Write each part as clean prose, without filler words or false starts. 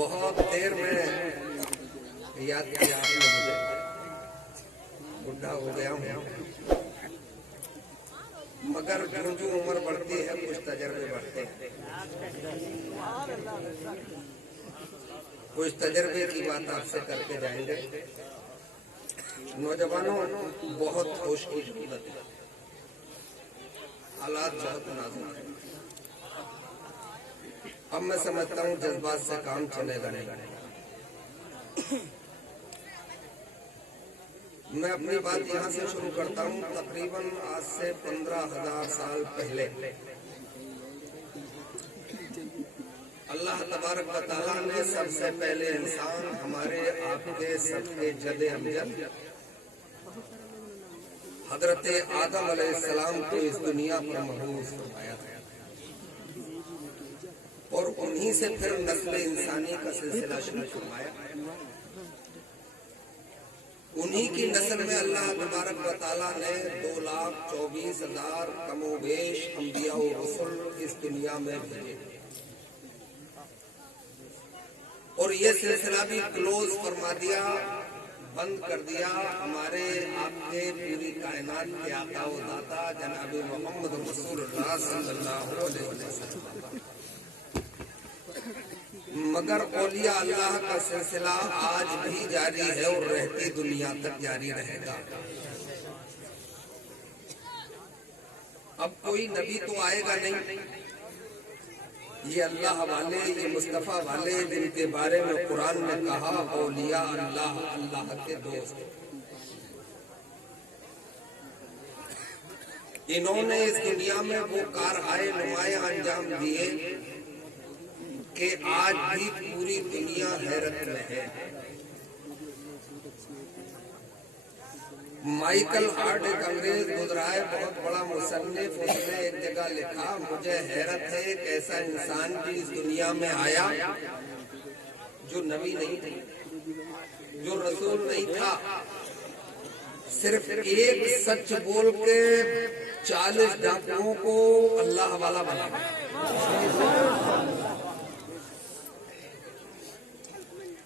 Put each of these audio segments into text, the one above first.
बहुत देर में याद किया आपने मुझे, बुढ़ा हो गया हूँ, मगर जो जो उम्र बढ़ती है कुछ तजर्बे बढ़ते हैं। कुछ तजर्बे की बात आपसे करके जाएंगे। नौजवानों, बहुत होश की जरूरत है, हालात बहुत नाजुक है। अब मैं समझता हूँ जज्बात से काम चलेगा नहीं। मैं अपनी बात यहाँ से शुरू करता हूँ। तकरीबन आज से 15,000 साल पहले अल्लाह तबारक व तआला ने सबसे पहले इंसान हमारे आपके सबके जदे अमजद हजरत आदम अलैहिस्सलाम को इस दुनिया पर मबूस फरमाया था, और उन्हीं से फिर नस्ल इंसानी का सिलसिला शुरू फरमाया। उन्हीं की नस्ल में अल्लाह तबारक व तआला ने 2,24,000 कमोबेश अंबिया और रसूल इस दुनिया में भेजे, और ये सिलसिला भी क्लोज फरमा दिया, बंद कर दिया हमारे आपके पूरी कायनात के आका व दाता जनाब मोहम्मद रसूलुल्लाह सल्लल्लाहु अलैहि वसल्लम। मगर औलिया अल्लाह का सिलसिला आज भी जारी है और रहती दुनिया तक जारी रहेगा। अब कोई नबी तो आएगा नहीं, ये अल्लाह वाले, ये मुस्तफा वाले जिनके बारे में कुरान ने कहा औलिया अल्लाह, अल्लाह के दोस्त, इन्होंने इस दुनिया में वो कारहाय नुमाया अंजाम दिए कि आज भी पूरी दुनिया हैरत में है। माइकल हार्ट एक अंग्रेज गुजरा है, बहुत बड़ा मुसन्निफ, उसने एक जगह लिखा, मुझे हैरत है एक ऐसा इंसान भी इस दुनिया में आया जो नबी नहीं थी, जो रसूल नहीं था, सिर्फ एक सच बोल के 40 डाकुओं को अल्लाह वाला बना।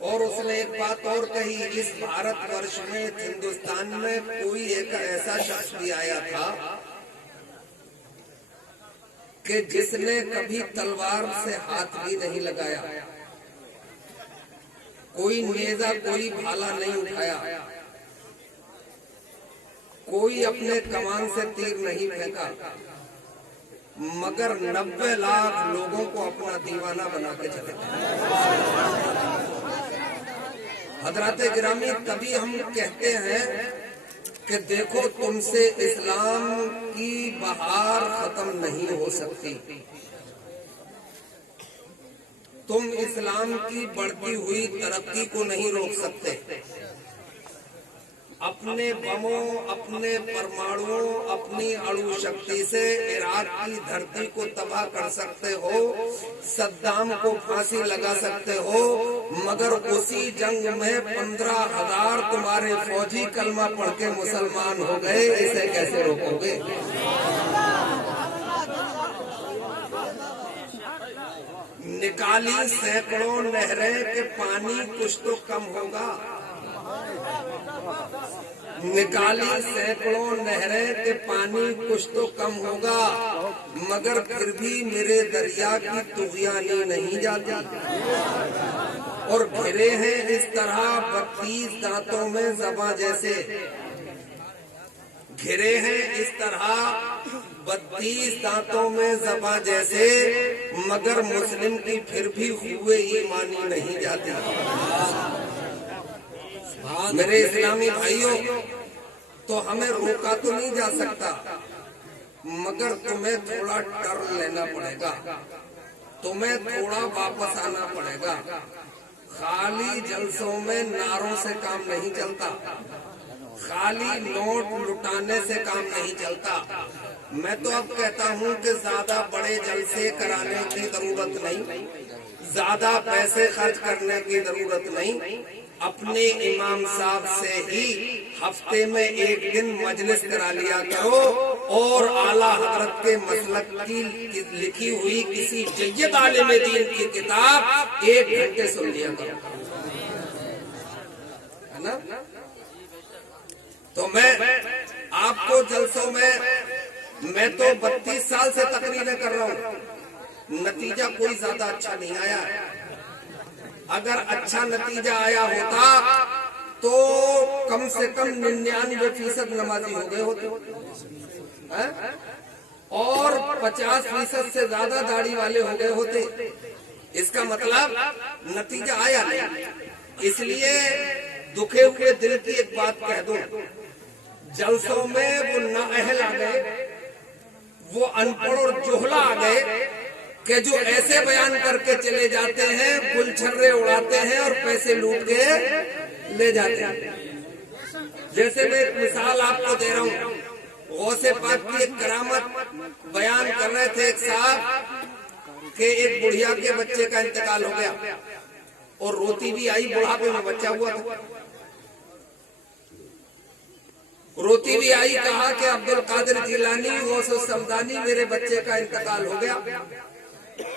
और उसने एक बात और कही, इस भारतवर्ष में, हिंदुस्तान में कोई एक ऐसा शख्स भी आया था कि जिसने कभी तलवार से हाथ भी नहीं लगाया, कोई नेजा, कोई भाला नहीं उठाया, कोई अपने कमान से तीर नहीं फेंका, मगर 90 लाख लोगों को अपना दीवाना बना के चले गए। हजरत गिरामी, तभी हम कहते हैं कि देखो तुमसे इस्लाम की बहार खत्म नहीं हो सकती, तुम इस्लाम की बढ़ती हुई तरक्की को नहीं रोक सकते। अपने बमों, अपने परमाणुओं, अपनी अणु शक्ति से इराक की धरती को तबाह कर सकते हो, सद्दाम को फांसी लगा सकते हो, मगर उसी जंग में 15,000 तुम्हारे फौजी कलमा पढ़ के मुसलमान हो गए, इसे कैसे रोकोगे? निकाली सैकड़ों नहरें के पानी कुछ तो कम होगा, निकाली सैकड़ों नहरें के पानी कुछ तो कम होगा, मगर फिर भी मेरे दरिया की तुग़यानी नहीं जाती। और घिरे हैं इस तरह 32 दांतों में ज़बां जैसे, घिरे हैं इस तरह 32 दांतों में ज़बां जैसे, मगर मुस्लिम की फिर भी हुए ईमानी नहीं जाती। मेरे इस्लामी भाइयों, तो हमें रोका तो नहीं जा सकता, मगर तुम्हें थोड़ा टर्न लेना पड़ेगा, तुम्हें थोड़ा वापस आना पड़ेगा। खाली जलसों में नारों से काम नहीं चलता, खाली नोट लुटाने से काम नहीं चलता। मैं तो अब कहता हूँ कि ज्यादा बड़े जलसे कराने की जरूरत नहीं, ज्यादा पैसे खर्च करने की जरूरत नहीं, अपने इमाम साहब से ही हफ्ते में एक दिन मजलिस करा लिया करो और आला हजरत के मसलक की लिखी हुई किसी जय्यद आलिम दीन की किताब 1 घंटे सुन लिया करो, है ना। तो मैं आपको जलसों में, मैं तो 32 साल से तकरीरें कर रहा हूँ, नतीजा कोई ज्यादा अच्छा नहीं आया। अगर अच्छा नतीजा आया होता तो कम से कम 99% नमाजी हो गए होते हैं? और 50% से ज्यादा दाढ़ी वाले हो गए होते। इसका मतलब नतीजा आया नहीं। इसलिए दुखे हुए दिल की एक बात कह दूं, जलसों में वो नाअहल आ गए, वो अनपढ़ और जोहला आ गए कि जो ऐसे बयान करके चले जाते हैं, गुलछर्रे उड़ाते हैं और पैसे लूट के ले जाते हैं। जैसे मैं एक मिसाल आपको दे रहा हूँ, गौसे पाक की एक करामत बयान कर रहे थे एक साहब कि एक बुढ़िया के बच्चे का इंतकाल हो गया और रोती भी आई, बुढ़ापे में बच्चा हुआ था। रोती भी आई, कहा कि अब्दुल कादिर जिलानी गौसे समदानी मेरे बच्चे का इंतकाल हो गया।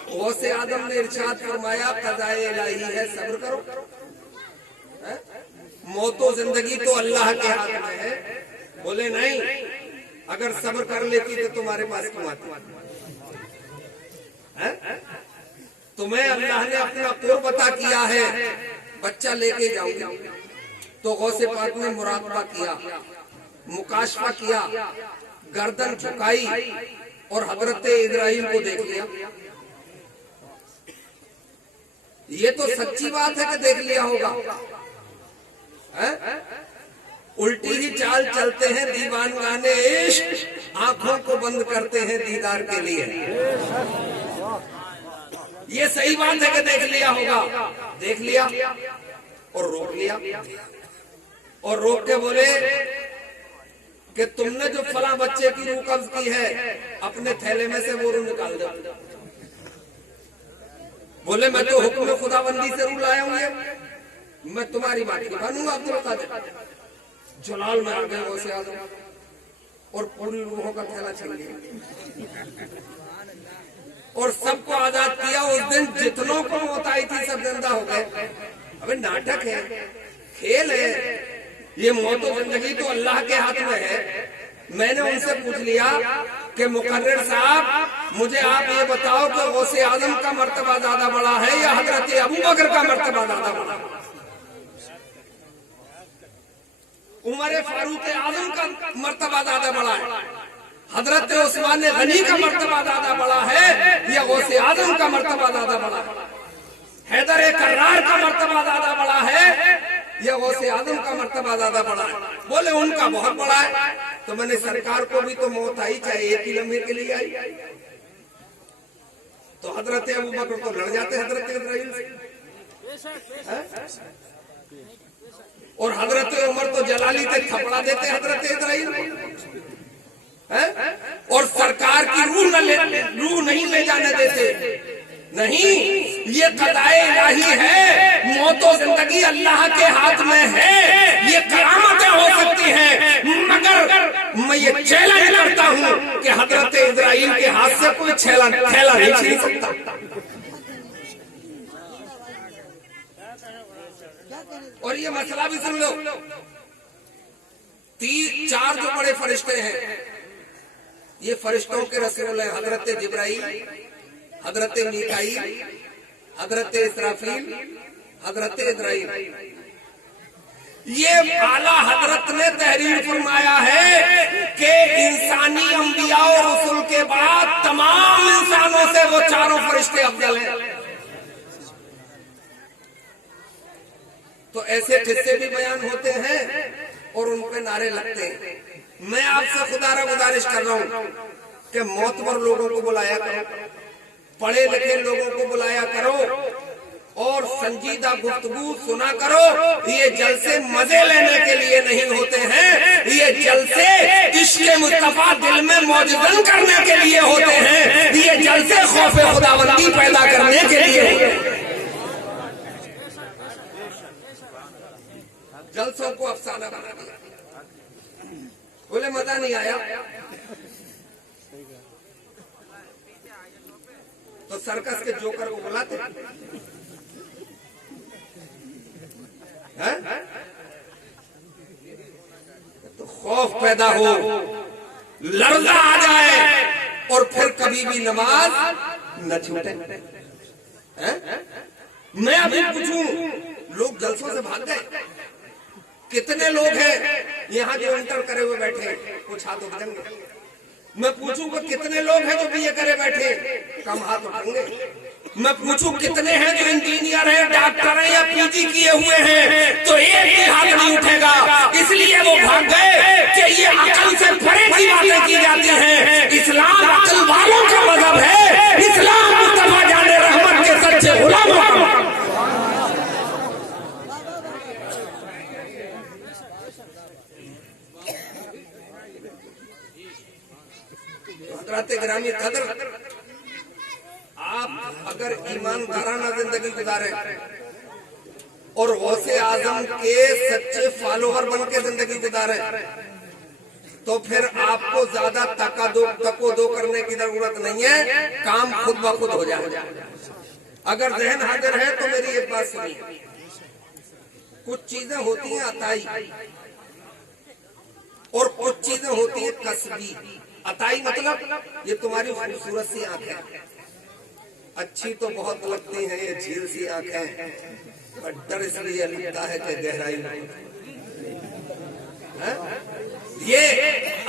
गौसे आदम ने इरशाद फरमाया क़ज़ाए इलाही है, सब्र करो। मौतो जिंदगी तो अल्लाह के हाथ में है। बोले नहीं, अगर सब्र कर लेती तो तुम्हारे पास क्यों आती? तुम्हें अल्लाह ने अपना कुर्बता किया है, बच्चा लेके जाऊंगी। तो गौसे पाक ने मुराकबा किया, मुकाशफा किया, गर्दन झुकाई और हजरत इब्राहिम को देख लिया। ये तो सच्ची बात है कि देख लिया होगा। उल्टी ही चाल चलते हैं दीवान गाने इश्क, आंखों को बंद करते हैं दीदार के लिए। ये सही बात है कि देख लिया होगा। देख लिया और रोक लिया, और रोक के बोले कि तुमने जो फला बच्चे की रूह कब्ज की है, अपने थैले में से वो रूह निकाल दो। बोले मैं तो हुक्म खुदाबंदी से रूह लाया हूँ, मैं तुम्हारी बात नहीं मानूंगा। अब्दुल कादिर जलाल में आ गए गौसे आजम और पूरी रूहों का थैला चल गया और सबको आजाद किया। उस दिन जितनों को मौत आई थी सब जिंदा हो गए। अबे नाटक है, खेल है, ये मौत और जिंदगी तो अल्लाह के हाथ में है। मैंने उनसे पूछ लिया कि मुकर्रिर साहब, मुझे आप ये बताओ कि गौसे आजम का मर्तबा ज्यादा बड़ा है या हजरत अबू बकर का मर्तबा ज्यादा बड़ा है? उमर फारूक आजम का मर्तबा ज्यादा बड़ा है, हजरत उस्मान गनी का मर्तबा ज्यादा बड़ा है या गौसे आजम का मर्तबा ज्यादा बड़ा है? हैदर कर्रार का मर्तबा ज्यादा बड़ा है या गौसे आजम का मर्तबा ज्यादा बड़ा है? बोले उनका बहुत बड़ा है। तो मैंने सरकार को भी तो मौत आई, चाहे एक ही लम्हे के लिए आई। तो हजरत अबू बकर तो लड़ जाते हजरत इब्राहिम से, और हजरत उमर तो जलाली से थपड़ा देते हजरत इब्राहिम, और सरकार की रूह नहीं ले जाने देते। नहीं, ये क़ज़ाए इलाही है, मौत और जिंदगी अल्लाह के हाथ में है। ये करामतें हो सकती हैं, मगर मैं ये चैलेंज करता हूँ कि हजरत इब्राहिम के हाथ से कोई थैला नहीं छीन सकता। और ये मसला भी सुन लो, 4 जो बड़े फरिश्ते हैं, ये फरिश्तों के रसूल हैं, हजरत जिब्राईल, हजरत मीकाईल, हजरत इसराफील, हजरत इस्राईल। ये आला हजरत ने तहरीर फरमाया है कि इंसानी अंबिया और रसूल के बाद तमाम इंसानों से वो चारों फरिश्ते अफजल हैं। तो ऐसे किस्से भी बयान होते हैं और उन पे नारे लगते हैं। मैं आपसे खुदारा गुजारिश कर रहा हूँ कि मोतबर लोगों को बुलाया करो, पढ़े लिखे लोगों को बुलाया करो और संजीदा गुफ्तगू सुना करो। ये जलसे मजे लेने के लिए नहीं होते हैं, ये जलसे इश्क़ मुस्तफा दिल में मौजूदन करने के लिए होते हैं। ये जलसे खौफ खुदाबंदी पैदा करने के लिए होते हैं। जलसों को अफसाना बना दिया। बोले मजा नहीं आया तो सर्कस के जोकर को बुलाते हैं? तो खौफ पैदा हो, लर्जा आ जाए और फिर कभी भी नमाज न छूटे। मैं अभी पूछूं, लोग जलसों से भाग गए? कितने लोग हैं यहाँ जो इंटर करे हुए बैठे? कुछ हाथ उठाएंगे। मैं पूछूंगा कितने लोग हैं जो बीए करे बैठे? कम हाथ उठाएंगे। मैं पूछूं कितने हैं जो इंजीनियर हैं, डॉक्टर हैं या पीजी किए हुए हैं, तो एक भी हाथ नहीं उठेगा। इसलिए वो भाग गए कि ये अकल से परे की बातें की जाती हैं। इस्लाम अकल वालों का मजहब है। इस्लाम मुस्तफा जाने रहमत के सच्चे गुलामों का। ग्रामी कदर, आप अगर ईमानदाराना जिंदगी गुजारे और गौसे आजम के सच्चे फॉलोवर बन के जिंदगी गुजारे तो फिर आपको ज्यादा तको-दो करने की जरूरत नहीं है, काम खुद ब खुद हो जाएगा। अगर जहन हाजिर है तो मेरी एक बात सुनिए। कुछ चीजें होती हैं अताई और कुछ चीजें होती हैं कसबी। अताई मतलब ये तुम्हारी खूबसूरत सी आंखें, अच्छी तो बहुत लगती हैं ये झील सी आंखें, पर डर इसलिए लगता है कि गहराई में। ये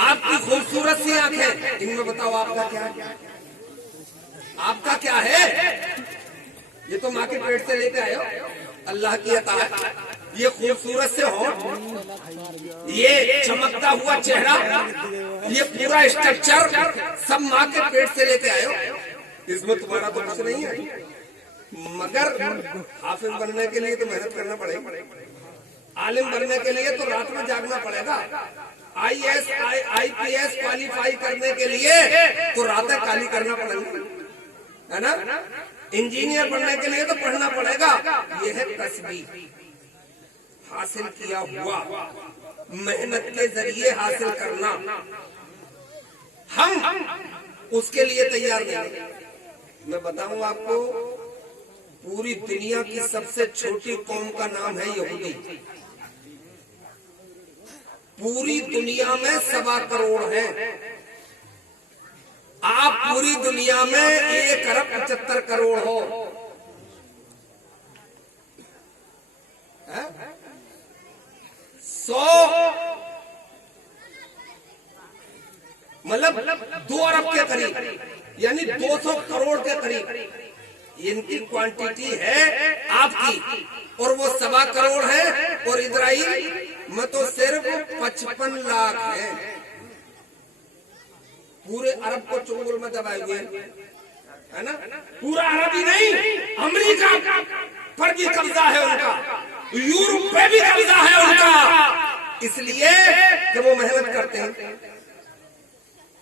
आपकी खूबसूरत सी आंखें, इनमें बताओ आपका क्या है? आपका क्या है? ये तो माँ के पेट से लेके आए हो, अल्लाह की अता है। ये खूबसूरत से होंठ, ये चमकता हुआ चेहरा, ये पूरा स्ट्रक्चर सब माँ के पेट से लेके आए हो। इसमें तुम्हारा तो कुछ नहीं है, मगर हाफिज बनने के लिए तो मेहनत करना पड़ेगा। आलिम बनने के लिए तो रात में जागना पड़ेगा। IAS IPS क्वालिफाई करने के लिए तो रातें काली करना पड़ेगा, है ना? इंजीनियर बनने के लिए तो पढ़ना पड़ेगा। यह है कसबी, हासिल किया हुआ, मेहनत के जरिए हासिल करना। हम उसके लिए तैयार नहीं। मैं बताऊं आपको, पूरी दुनिया की सबसे छोटी कौम का नाम है यहूदी। पूरी दुनिया में 1.25 करोड़ हैं। आप पूरी दुनिया में 1 अरब 75 करोड़ हो। 100 मतलब 2 अरब के करीब, यानी 200 करोड़ के करीब इनकी क्वांटिटी है आपकी, और वो 1.25 करोड़ है। और इजराइल में तो सिर्फ 55 लाख है। पूरे अरब को चुंगल में दबाए हुए, है ना? पूरा अरब ही नहीं, अमेरिका पर भी कब्जा है उनका, यूरोप पे भी कब्जा है उनका, इसलिए कि वो मेहनत करते हैं।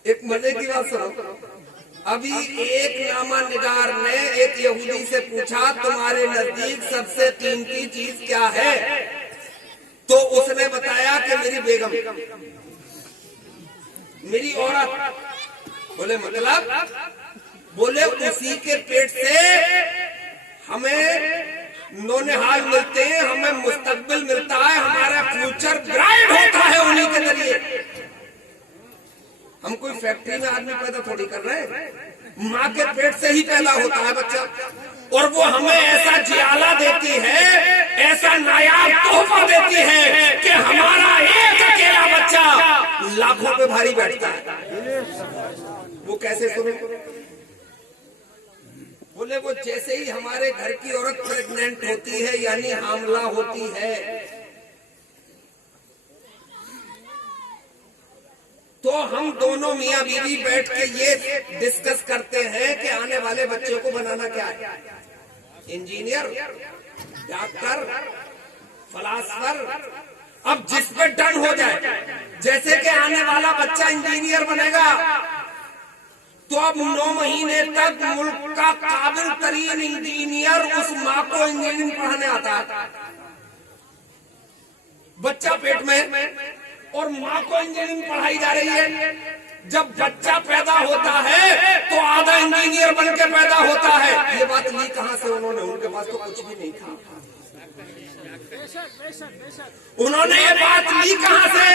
एक मजे की बात सुनो, अभी एक नामा निगार ने एक यहूदी से पूछा, तुम्हारे नजदीक सबसे कीमती चीज क्या है? तो उसने बताया कि मेरी बेगम, मेरी औरत। बोले मतलब? बोले उसी के पेट से हमें नौनिहाल मिलते हैं, हमें मुस्तकबिल मिलता है, हमारा फ्यूचर ब्राइट होता है उन्हीं के जरिए। हम कोई फैक्ट्री में आदमी पैदा थोड़ी कर रहे हैं, माँ के पेट से ही पैदा होता है बच्चा, और वो हमें ऐसा जियाला देती है, ऐसा नायाब तोहफा देती है कि हमारा एक अकेला बच्चा लाखों पे भारी बैठता है। वो कैसे सुने? बोले वो जैसे ही हमारे घर की औरत प्रेग्नेंट होती है, यानी हामला होती है, तो हम दोनों मियाँ बीवी बैठ के ये डिस्कस करते हैं कि आने वाले बच्चे को बनाना क्या है, इंजीनियर, डॉक्टर, फिलासफर। अब जिस पे डन हो जाए, जैसे कि आने वाला बच्चा इंजीनियर बनेगा, तो अब 9 महीने तक मुल्क का काबिल तरीन इंजीनियर उस माँ को इंजीनियरिंग पढ़ाने आता है। बच्चा पेट में और माँ को इंजीनियरिंग पढ़ाई जा रही है। जब बच्चा पैदा होता है तो आधा इंजीनियर बन के पैदा होता है। ये बात ली कहां से उन्होंने? उनके पास तो कुछ भी नहीं था। उन्होंने ये बात ली कहां से?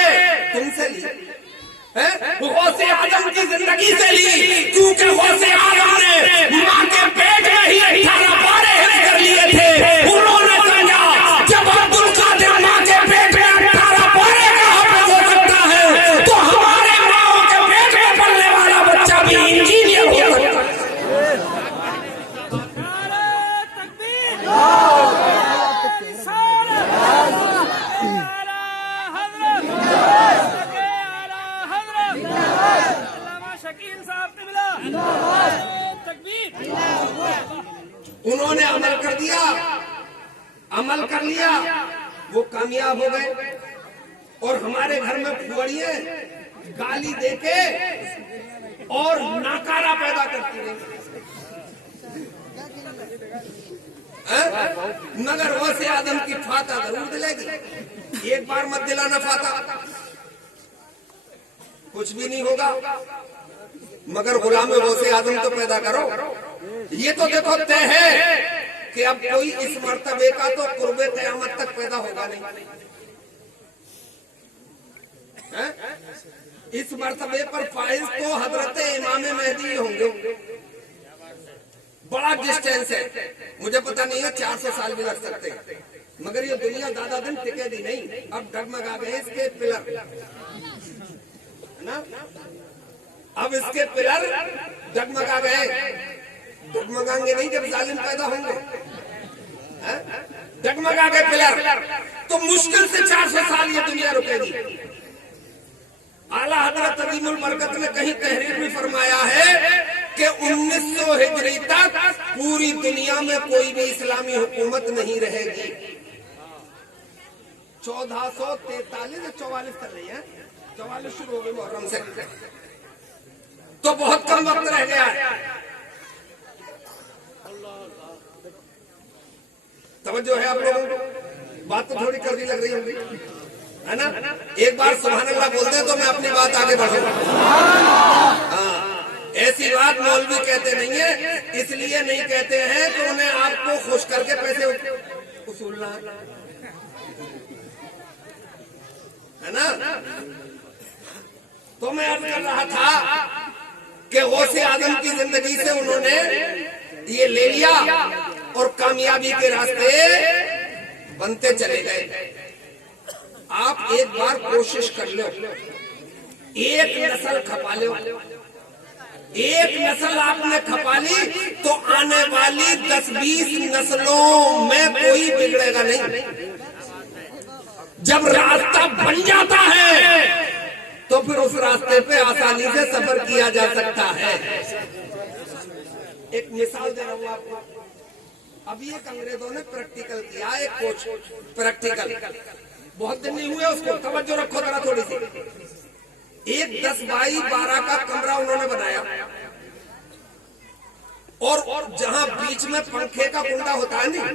तुमसे ली है? गौसे आदम की जिंदगी से ली, क्योंकि गौसे आदम ने माँ के पेट में ही 18 पारे हिफ्ज़ कर लिए थे। उन्होंने कहा जब अब्दुल कादिर माँ के पेट में 18 पारे का हाफिज़ हो सकता है तो हमारे माँ के पेट में पलने वाला बच्चा भी इंजीनियर हो सकता है। उन्होंने अमल कर दिया, अमल कर लिया, वो कामयाब हो गए। और हमारे घर में फुहड़ियां गाली देके और नाकारा पैदा करती रही, मगर वो से आदम की फाता जरूर दिलेगी। एक बार मत दिलाना फाता, कुछ भी नहीं होगा, मगर गुलाम वो से आदम तो पैदा करो। ये तो देखो तय है कि अब कोई इस मर्तबे का तो कुर्बे क़यामत तक पैदा होगा नहीं है? इस मर्तबे पर फाइज तो हजरत इमाम मेहदी होंगे। बड़ा डिस्टेंस है, मुझे पता नहीं है 400 साल भी लग सकते हैं, मगर ये दुनिया ज्यादा दिन टिकेगी नहीं। अब डगमगा गए इसके पिलर है ना, अब इसके पिलर डगमगा गए। डगमगाएंगे नहीं जब जालिम पैदा होंगे, डगमगा गए पिलर, तो मुश्किल से 400 साल ये दुनिया रुकेगी। आला हजरत अजीमुल बरकत ने कहीं तहरीर में फरमाया है कि 1900 हिजरी तक पूरी दुनिया में कोई भी इस्लामी हुकूमत नहीं रहेगी। 1443 44 कर रही है, 44 शुरू हो गई मुहर्रम से, तो बहुत कम वक्त रह गया है। तवज्जो है आप लोगों को? बात तो थोड़ी कड़वी लग रही होगी है ना? एक बार सुभान अल्लाह बोलते हैं तो मैं अपनी बात आगे बढ़ूंगा। हाँ, ऐसी बात मौलवी कहते नहीं है, इसलिए नहीं कहते हैं कि उन्हें आपको खुश करके पैसे वसूलना है ना। तो मैं अर्ज कर रहा था कि गौसे आदम की जिंदगी से उन्होंने ये ले लिया और कामयाबी के रास्ते बनते चले गए। आप एक बार कोशिश कर लो, एक नस्ल खपा लो, एक नस्ल आपने खपा ली तो आने वाली 10-20 नस्लों में कोई बिगड़ेगा नहीं। जब रास्ता बन जाता है तो फिर उस रास्ते पे आसानी से सफर किया जा सकता है। एक मिसाल दे रहा हूं आपको, अभी एक अंग्रेजों ने प्रैक्टिकल किया, एक कोच प्रैक्टिकल, बहुत दिन नहीं हुए उसको, तवज्जो रखो जरा थोड़ी सी। एक 10 बाई 12 का कमरा उन्होंने बनाया और जहां बीच में पंखे का कुंडा होता है नहीं,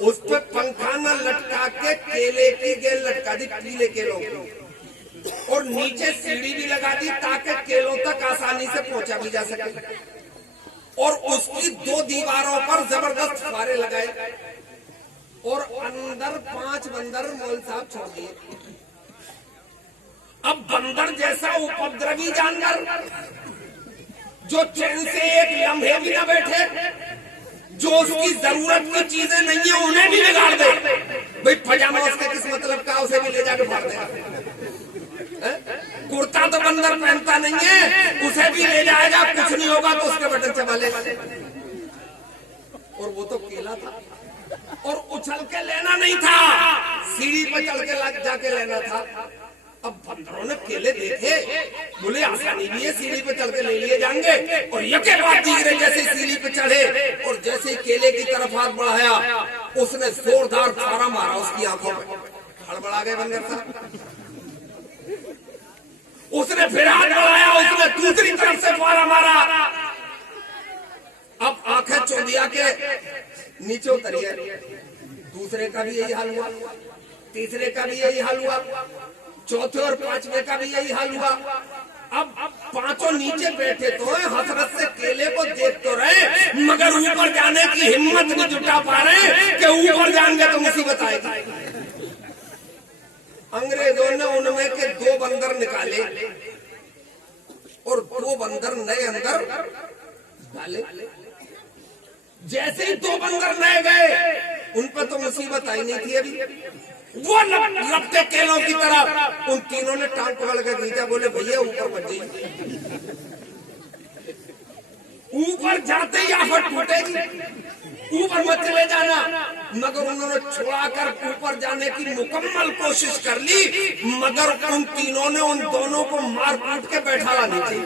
उस पर पंखा न लटका के केले की गेल लटका दी, पीले केलों की, और नीचे सीढ़ी भी लगा दी ताकि केलों तक आसानी से पहुंचा भी जा सके। और उसकी 2 दीवारों पर जबरदस्त फारे लगाए और अंदर 5 बंदर मौल साहब छोड़ दिए। अब बंदर जैसा उपद्रवी जानवर जो चैन से एक लम्हे भी न बैठे, जो उसकी जरूरत की चीजें नहीं है उन्हें भी बिगाड़ दे। भाई पजामा उसके किस मतलब का, उसे भी ले जाके फाड़ देगा। कुर्ता तो बंदर पहनता नहीं है, उसे भी ले जाएगा, कुछ नहीं होगा तो उसके बटन चबा लेगा। और वो तो केला था और उछल के लेना नहीं था, सीढ़ी पे चल के जाके लेना था। अब बंदरों ने केले देखे, बोले आसानी भी है, सीढ़ी पे चल के ले लिए जाएंगे। और यके बाद तीसरे जैसे सीढ़ी पे चढ़े और जैसे ही केले की तरफ हाथ बढ़ाया, उसने जोरदार फारा मारा उसकी आंखों पे। हड़बड़ा गए बंदर साहब। उसने फिर हाथ बढ़ाया, उसने दूसरी तरफ से फारा मारा। अब आंखें चौंधिया के नीचे उतरी है। दूसरे का भी यही हाल हुआ। तीसरे का भी यही हाल हुआ, चौथे और पांचवे का भी यही हाल हुआ। अब पांचों नीचे बैठे तो हैं, हसरत से केले को देख तो रहे, मगर ऊपर जाने की हिम्मत नहीं जुटा पा रहे कि ऊपर जाएंगे तो मुसीबत आएगी। अंग्रेजों ने उनमें के 2 बंदर निकाले और 2 बंदर नए अंदर डाले। जैसे ही 2 बंदर नए गए, उन पर तो मुसीबत आई नहीं थी अभी, वो लपटे केलों की तरह उन तीनों ने टांग पकड़ के खींचा, बोले भैया ऊपर मत जाइए, ऊपर जाते ही आफत टूटेगी, ऊपर मत चले जाना। मगर उन्होंने छुड़ाकर ऊपर जाने की मुकम्मल कोशिश कर ली, मगर उन तीनों ने उन दोनों को मार पीट के बैठा नीचे,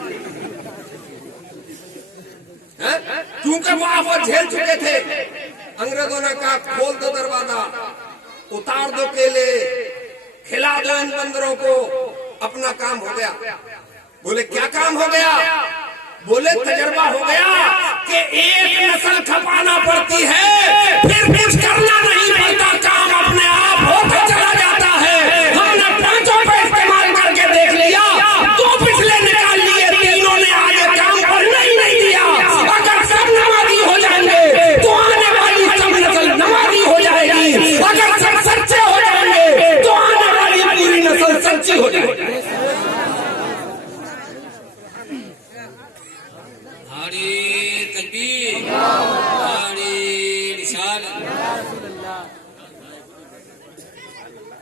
क्योंकि वो झेल चुके थे। अंग्रेजों ने कहा खोल दो दरवाजा, उतार दो केले, खिला दो इन बंदरों को, अपना काम हो गया। बोले क्या काम हो गया? बोले तजर्बा हो गया कि एक नस्ल खपाना पड़ती है, फिर कुछ करना नहीं पड़ता, काम अपने आप होता चला जाता है। हमने 5 पे इस्तेमाल करके देख लिया, 2 पिछले निकाल लिए, तीनों ने आगे काम करना ही नहीं दिया। अगर सब नमाजी हो जाएंगे तो आने वाली सब नस्ल नमाजी हो जाएगी, अगर सब सच्चे हो जाएंगे तो आने वाली पूरी नस्ल सच्ची हो जाएगी।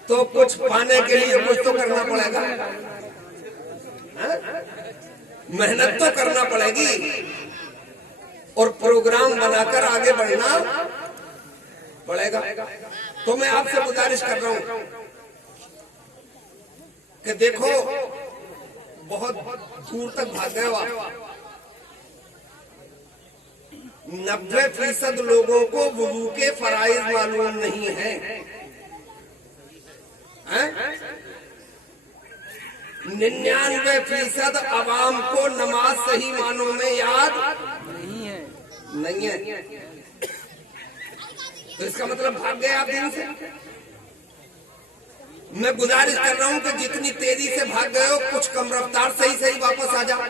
तो कुछ पाने के लिए कुछ तो करना पड़ेगा, मेहनत तो करना पड़ेगी और प्रोग्राम बनाकर आगे बढ़ना पड़ेगा। तो मैं आपसे गुजारिश कर रहा हूं कि देखो बहुत दूर तक भाग गए हो आप। 90% लोगों को वुजू के फराइज मालूम नहीं है, 99% अवाम को नमाज सही मानों में याद नहीं है। तो इसका मतलब भाग गए आप दिन से। मैं गुजारिश कर रहा हूं कि जितनी तेजी से भाग गए हो, कुछ कम रफ्तार सही वापस आ जाओ।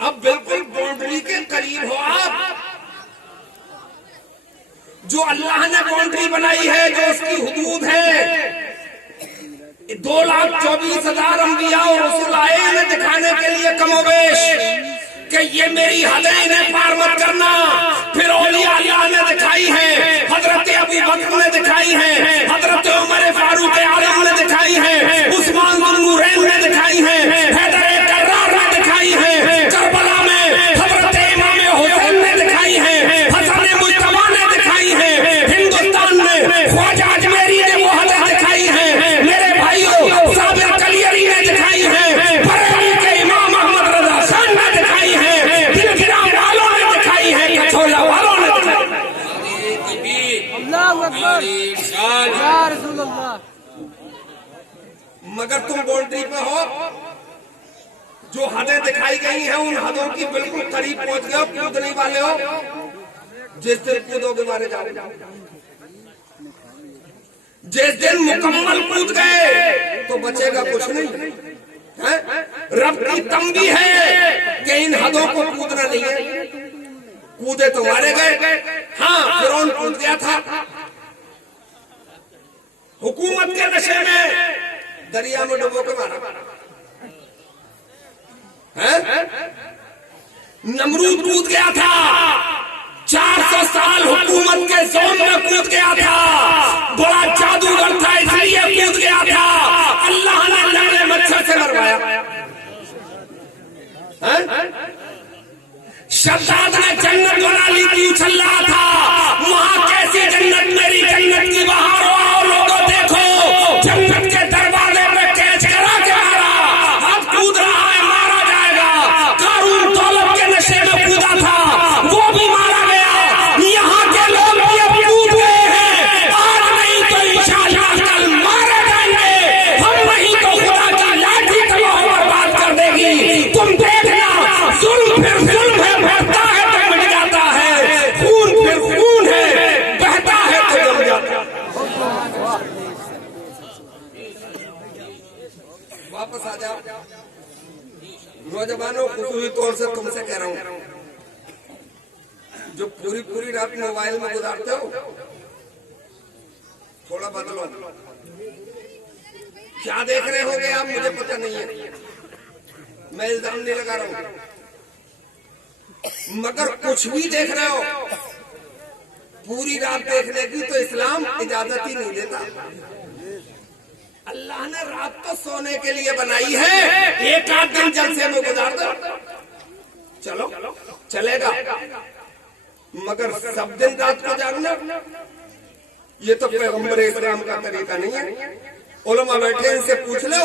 अब बिल्कुल बाउंड्री के करीब हो आप, जो अल्लाह ने बाउंड्री बनाई है, जो उसकी हुदूद है। 2,24,000 अंबिया और रसूल आए इन्हें दिखाने के लिए कमोबेश कि ये मेरी हदें, इन्हें पार मत करना। फिर औलिया अल्लाह ने दिखाई है, हजरत अबू बकर ने दिखाई है, हजरत उमर फारूक आलम ने दिखाई है, उस्मान बिन नूरैन ने दिखाई है, हैदर कर्रार ने दिखाई है, करबला में हजरत इमाम हुसैन ने दिखाई है, हसन मुज्तबा ने दिखाई है, हिंदुस्तान में ख्वाजा अजमेरी ने वो हदें दिखाई है, मेरे भाइयों साबिर कलियरी ने दिखाई है, बरेली के इमाम अहमद रजा खान ने दिखाई है, दिलगिराम वालों ने दिखाई है, कछोला वालों ने दिखाई है। मगर तुम बाउंड्री पे हो, जो हदें दिखाई गई हैं उन हदों की बिल्कुल करीब पहुंच गए हो, कूदने वाले हो। जिस दिन कूदोगे मारे जाओगे, जिस दिन मुकम्मल कूद गए तो बचेगा कुछ नहीं है? रब की तंगी है कि इन हदों को कूदना नहीं है। कूदे तो मारे गए। हाँ, फिरौन कूद गया था, हुकूमत के नशे में दरिया में डुबो के मारा है। नमरूद कूद गया था, 400 साल हुकूमत के जोन में कूद गया था, बड़ा जादूगर था इसलिए कूद गया था, अल्लाह ने लंगड़े मच्छर से मरवाया। शद्दाद ने जन्नत बना ली थी, उछल रहा था, वहां कैसी जन्नत, मेरी जन्नत की बाहर आओ लोगों, देखो जन्नत के दरवाजे पे कैच करा के मारा, अब कूद रहा है, मारा जाएगा। कारून दौलत के नशे में कूदा था, वो भी मारा गया। यहाँ के लोग भी अब कूद गए हैं, आज नहीं तो इंशाअल्लाह कल मारे जाएंगे। हम नहीं तो खुदा की लाठी तबाह बर्बाद कर देगी। तुम देखना, जुल्म फिर जुल्म है, बढ़ता है तो मिट जाता है, खून फिर नौजवानों, खुसूसी तौर से तुमसे कह रहा हूं, जो पूरी पूरी रात मोबाइल में गुजारते हो, थोड़ा बदलो। क्या देख रहे होगे आप, मुझे पता नहीं है, मैं इल्जाम नहीं लगा रहा हूं, मगर कुछ भी देख रहे हो पूरी रात देखने की तो इस्लाम इजाजत ही नहीं देता। अल्लाह ने रात तो सोने के लिए बनाई है, एक आध दिन जलसे में गुजार दो, चलो चलेगा, मगर सब दिन रात को जागना, ये तो पैगंबर इस्लाम का तरीका नहीं है। उलमा बैठे, इनसे पूछ लो,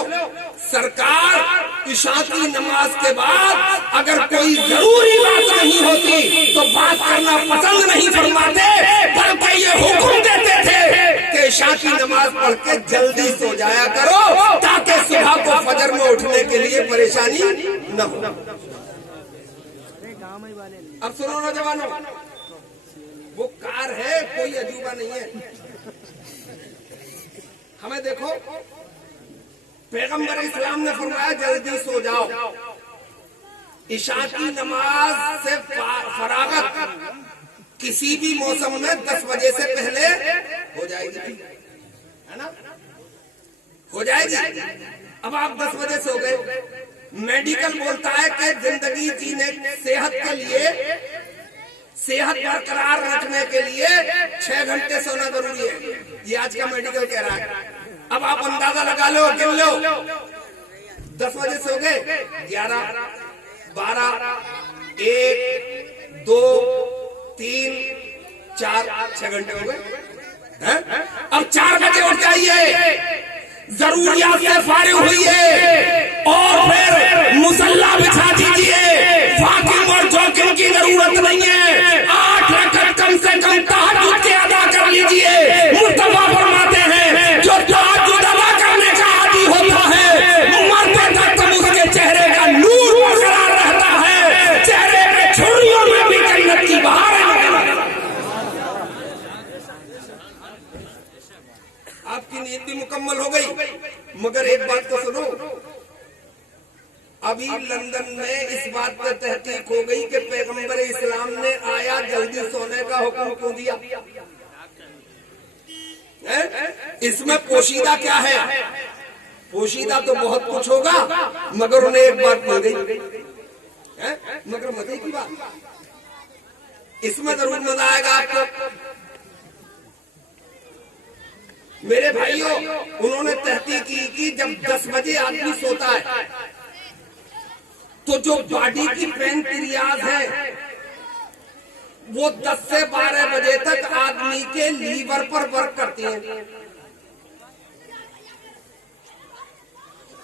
सरकार इशा की नमाज के बाद अगर कोई जरूरी बात नहीं होती तो बात करना पसंद नहीं फरमाते, बल्कि ये हुक्म देते थे कि इशा की नमाज पढ़ के जल्दी सो जाया करो ताकि सुबह को फजर में उठने के लिए परेशानी न हो। अब सुनो नौजवानों, वो कार है, कोई अजूबा नहीं है। हमें देखो, पैगंबर इस्लाम ने फरमाया जल्दी सो जाओ, इशा की नमाज से फरागत किसी भी मौसम में 10 बजे से पहले हो जाएगी, है ना, हो जाएगी। अब आप 10 बजे सो गए, मेडिकल बोलता है कि जिंदगी जीने, सेहत के लिए, सेहत बरकरार रखने के लिए 6 घंटे सोना जरूरी है, ये आज का मेडिकल कह रहा है। अब आप अंदाजा लगा लो, गिन लो, 10 बजे सो गए, 11, 12, 1, 2, 3, 4, 6 घंटे हो गए। अब 4 बजे उठ जाइए, जरूरियात से फारिग हुई और फिर मुसल्ला बिछा दीजिए, वाकिम और जोकिम की जरूरत नहीं है, 8 रकात कम से कम तहज्जुद के अदा कर लीजिए। मुस्तफा फरमाते हैं जो तहज्जुद अदा करने का आदी होता है, मरते तक उसके चेहरे का नूर बरकरार रहता है, चेहरे पे छुरियों में भी जन्नत की बहारें। आपकी नींद भी मुकम्मल हो गई, मगर एक बात तो सुनो, अभी लंदन में इस बात पर तहकीक हो गई कि पैगंबर इस्लाम ने आया जल्दी सोने का हुक्म क्यों दिया। इसमें पोशीदा क्या है? पोशीदा तो बहुत कुछ होगा, मगर उन्हें एक बात मिल गई, मगर मजे की बात, इसमें जरूर मजा आएगा आपको। मेरे भाइयों, उन्होंने तहकीक की कि जब 10 बजे आदमी सोता है तो जो बॉडी की पैनक्रियाज है वो 10 से 12 बजे तक आदमी के लीवर पर वर्क करती है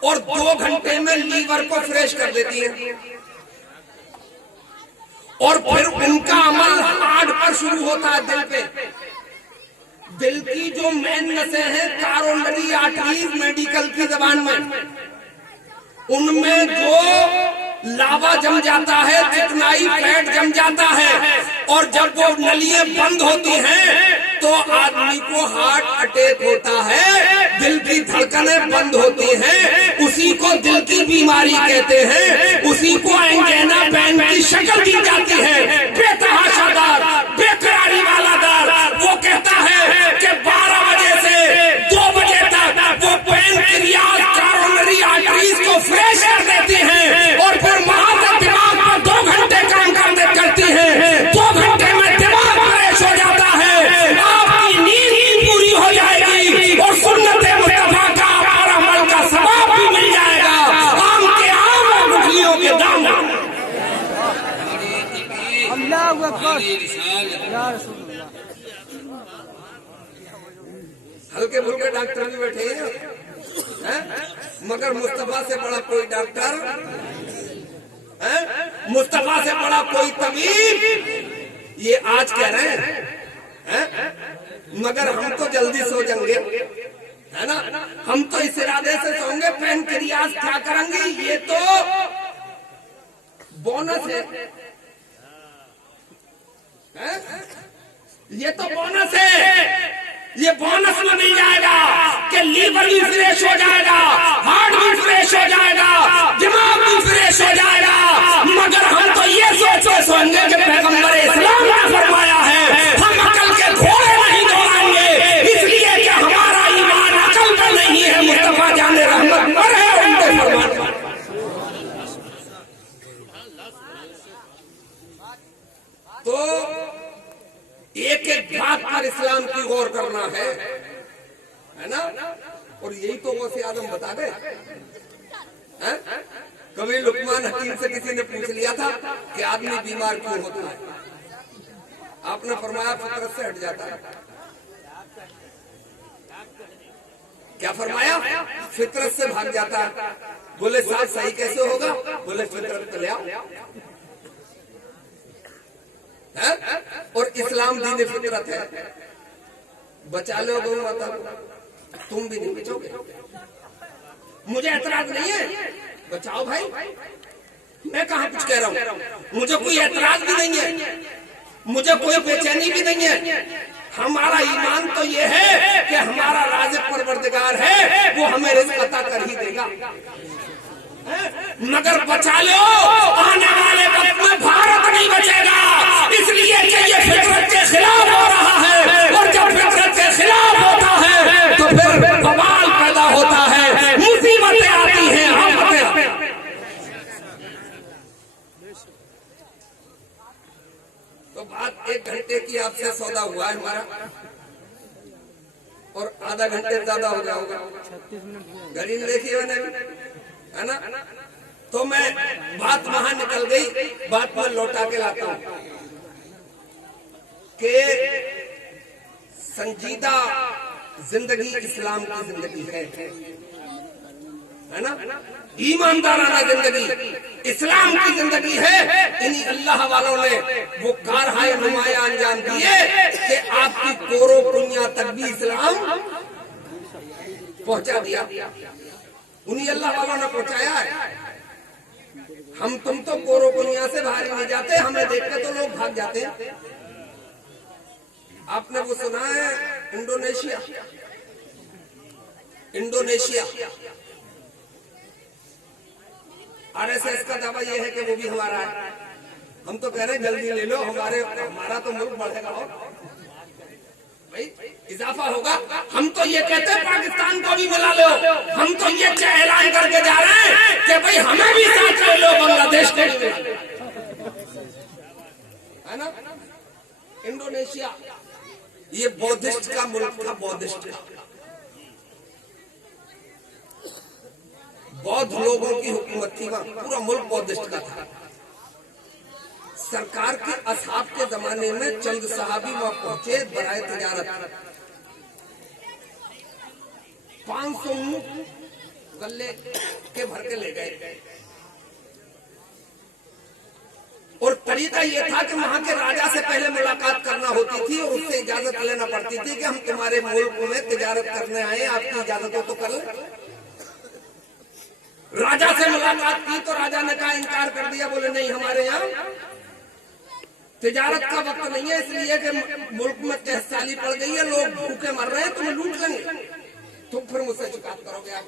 और 2 घंटे में लीवर को फ्रेश कर देती है और फिर उनका अमल हार्ट पर शुरू होता है, दिल पे। दिल की जो मेन नसें हैं, कैरोनरी आर्टरीज मेडिकल की जबान में, उनमें जो लावा जम जाता है, चिकनाई फैट जम जाता है, और जब वो नलियां बंद होती हैं तो आदमी को हार्ट अटैक होता है, दिल की धड़कनें बंद होती हैं, उसी को दिल की बीमारी कहते हैं, उसी को एंजाइना पेन की शक्ल दी जाती है, बेतहाशा दर्द, बेकरारी वाला दर्द। वो कहता है कि 12 बजे से 2 बजे तक वो पैनक्रियाज कैरोनरी आर्टरीज को फ्रेश कर देती है और फिर महाजन दिमाग पर 2 घंटे काम करती है, 2 घंटे में दिमाग फ्रेश हो जाता है, आपकी नींद पूरी हो जाएगी और सुन्नत मुस्तफा का और अमल का सवाब भी मिल जाएगा। आम के आम और गुठलियों के दाम। अल्लाहू अकबर। हल्के फुल्के डॉक्टर भी बैठे हैं, मगर मुस्तफा से बड़ा कोई डॉक्टर, मुस्तफा से बड़ा कोई तबीब, ये आज कह रहे हैं, मगर हम तो जल्दी सो जाएंगे, है ना, हम तो इस इरादे से सोएंगे, पैनक्रियाज क्या करेंगे, ये तो बोनस है, ये तो बोनस है, ये बोनस में मिल जाएगा। कि लीवर भी फ्रेश हो जाएगा, हार्ट भी फ्रेश हो जाएगा, दिमाग भी फ्रेश हो जाएगा। मगर हम तो ये सोचते सोएंगे कि पैगंबर इस्लाम ने फरमाया है हम अकल के घोड़े नहीं दौड़ाएंगे, इसलिए कि हमारा ईमान अकल पर नहीं है, मुस्तफा जाने रहमत पर है, उनके फरमान पर। तो एक एक बात पर इस्लाम की गौर करना है ना। और यही तो गौसे आजम बता गए। कभी लुकमान हकीम से किसी ने पूछ लिया था कि आदमी बीमार क्यों होता है, आपने फरमाया फितरत से हट जाता है। क्या फरमाया? फितरत से भाग जाता है। बोले साहब सही कैसे होगा? बोले फितरत पे ले आओ। और इस्लाम दीन फितरत है, बचा लो गौ माता को, तुम भी नहीं बचोगे। मुझे एतराज नहीं है, बचाओ भाई, मैं कहाँ कुछ कह रहा हूँ, मुझे कोई एतराज भी नहीं है, मुझे कोई बेचैनी भी नहीं है। हमारा ईमान तो ये है कि हमारा राज़िक़ परवरदिगार है, वो हमें रिज़्क़ अता कर ही देगा। मगर बचा लो, आने वाले वक्त में भारत नहीं बचेगा, इसलिए कि ये फितरत के खिलाफ हो रहा है। और जब फितरत के खिलाफ होता है तो फिर बवाल पैदा होता है, मुसीबतें आती हैं, आफतें आती हैं। तो बात 1 घंटे की आपसे सौदा हुआ है हमारा, और आधा घंटे ज्यादा हो जाओगा, घड़ी में देखिए मैंने, है ना। तो मैं बात वहां निकल गई, बात में लौटा के लाता हूं कि संजीदा जिंदगी इस्लाम की जिंदगी है ना, ईमानदाराना जिंदगी इस्लाम की जिंदगी है। इन्हीं अल्लाह वालों ने वो कारहाय नुमाया अंजाम दिए कि आपकी कोरो पुनिया तक भी इस्लाम पहुंचा दिया। उन्हीं अल्लाह वालों ने पहुंचाया है। हम तुम तो कोरो पुनिया से बाहर नहीं जाते, हमें देख के तो लोग भाग जाते हैं। आपने वो सुना है इंडोनेशिया, आरएसएस का दावा ये है कि वो भी हमारा है। हम तो कह रहे हैं जल्दी ले लो, हमारा तो मुल्क बढ़ेगा और भाई इजाफा होगा। हम तो ये कहते हैं पाकिस्तान को भी मिला लो, हम तो ये ऐलान करके जा रहे हैं कि भाई हमें भी साथ ले लो, बांग्लादेश को, है ना। इंडोनेशिया ये बौद्धिस्ट का मुल्क था, बौद्धिस्ट का, बौद्ध लोगों की हुकूमत थी वहां, पूरा मुल्क बौद्धिस्ट का था। सरकार के असहाब के जमाने में चंद सहाबी वहां पहुंचे बराए तिजारत, 500 ऊंट गल्ले के भर के ले गए। और तरीका यह था कि वहां के राजा से पहले मुलाकात करना होती थी और उससे इजाजत लेना पड़ती थी कि हम तुम्हारे मुल्क में तिजारत करने आए, आपकी इजाजत हो तो कर ले। राजा से मुलाकात की तो राजा ने कहा, इनकार कर दिया, बोले नहीं हमारे यहाँ तिजारत का वक्त नहीं है, इसलिए कि मुल्क में तहसाली पड़ गई है, लोग भूखे मर रहे हैं, तुम्हें लूट लेंगे, तुम फिर मुझसे शिकायत करोगे आप,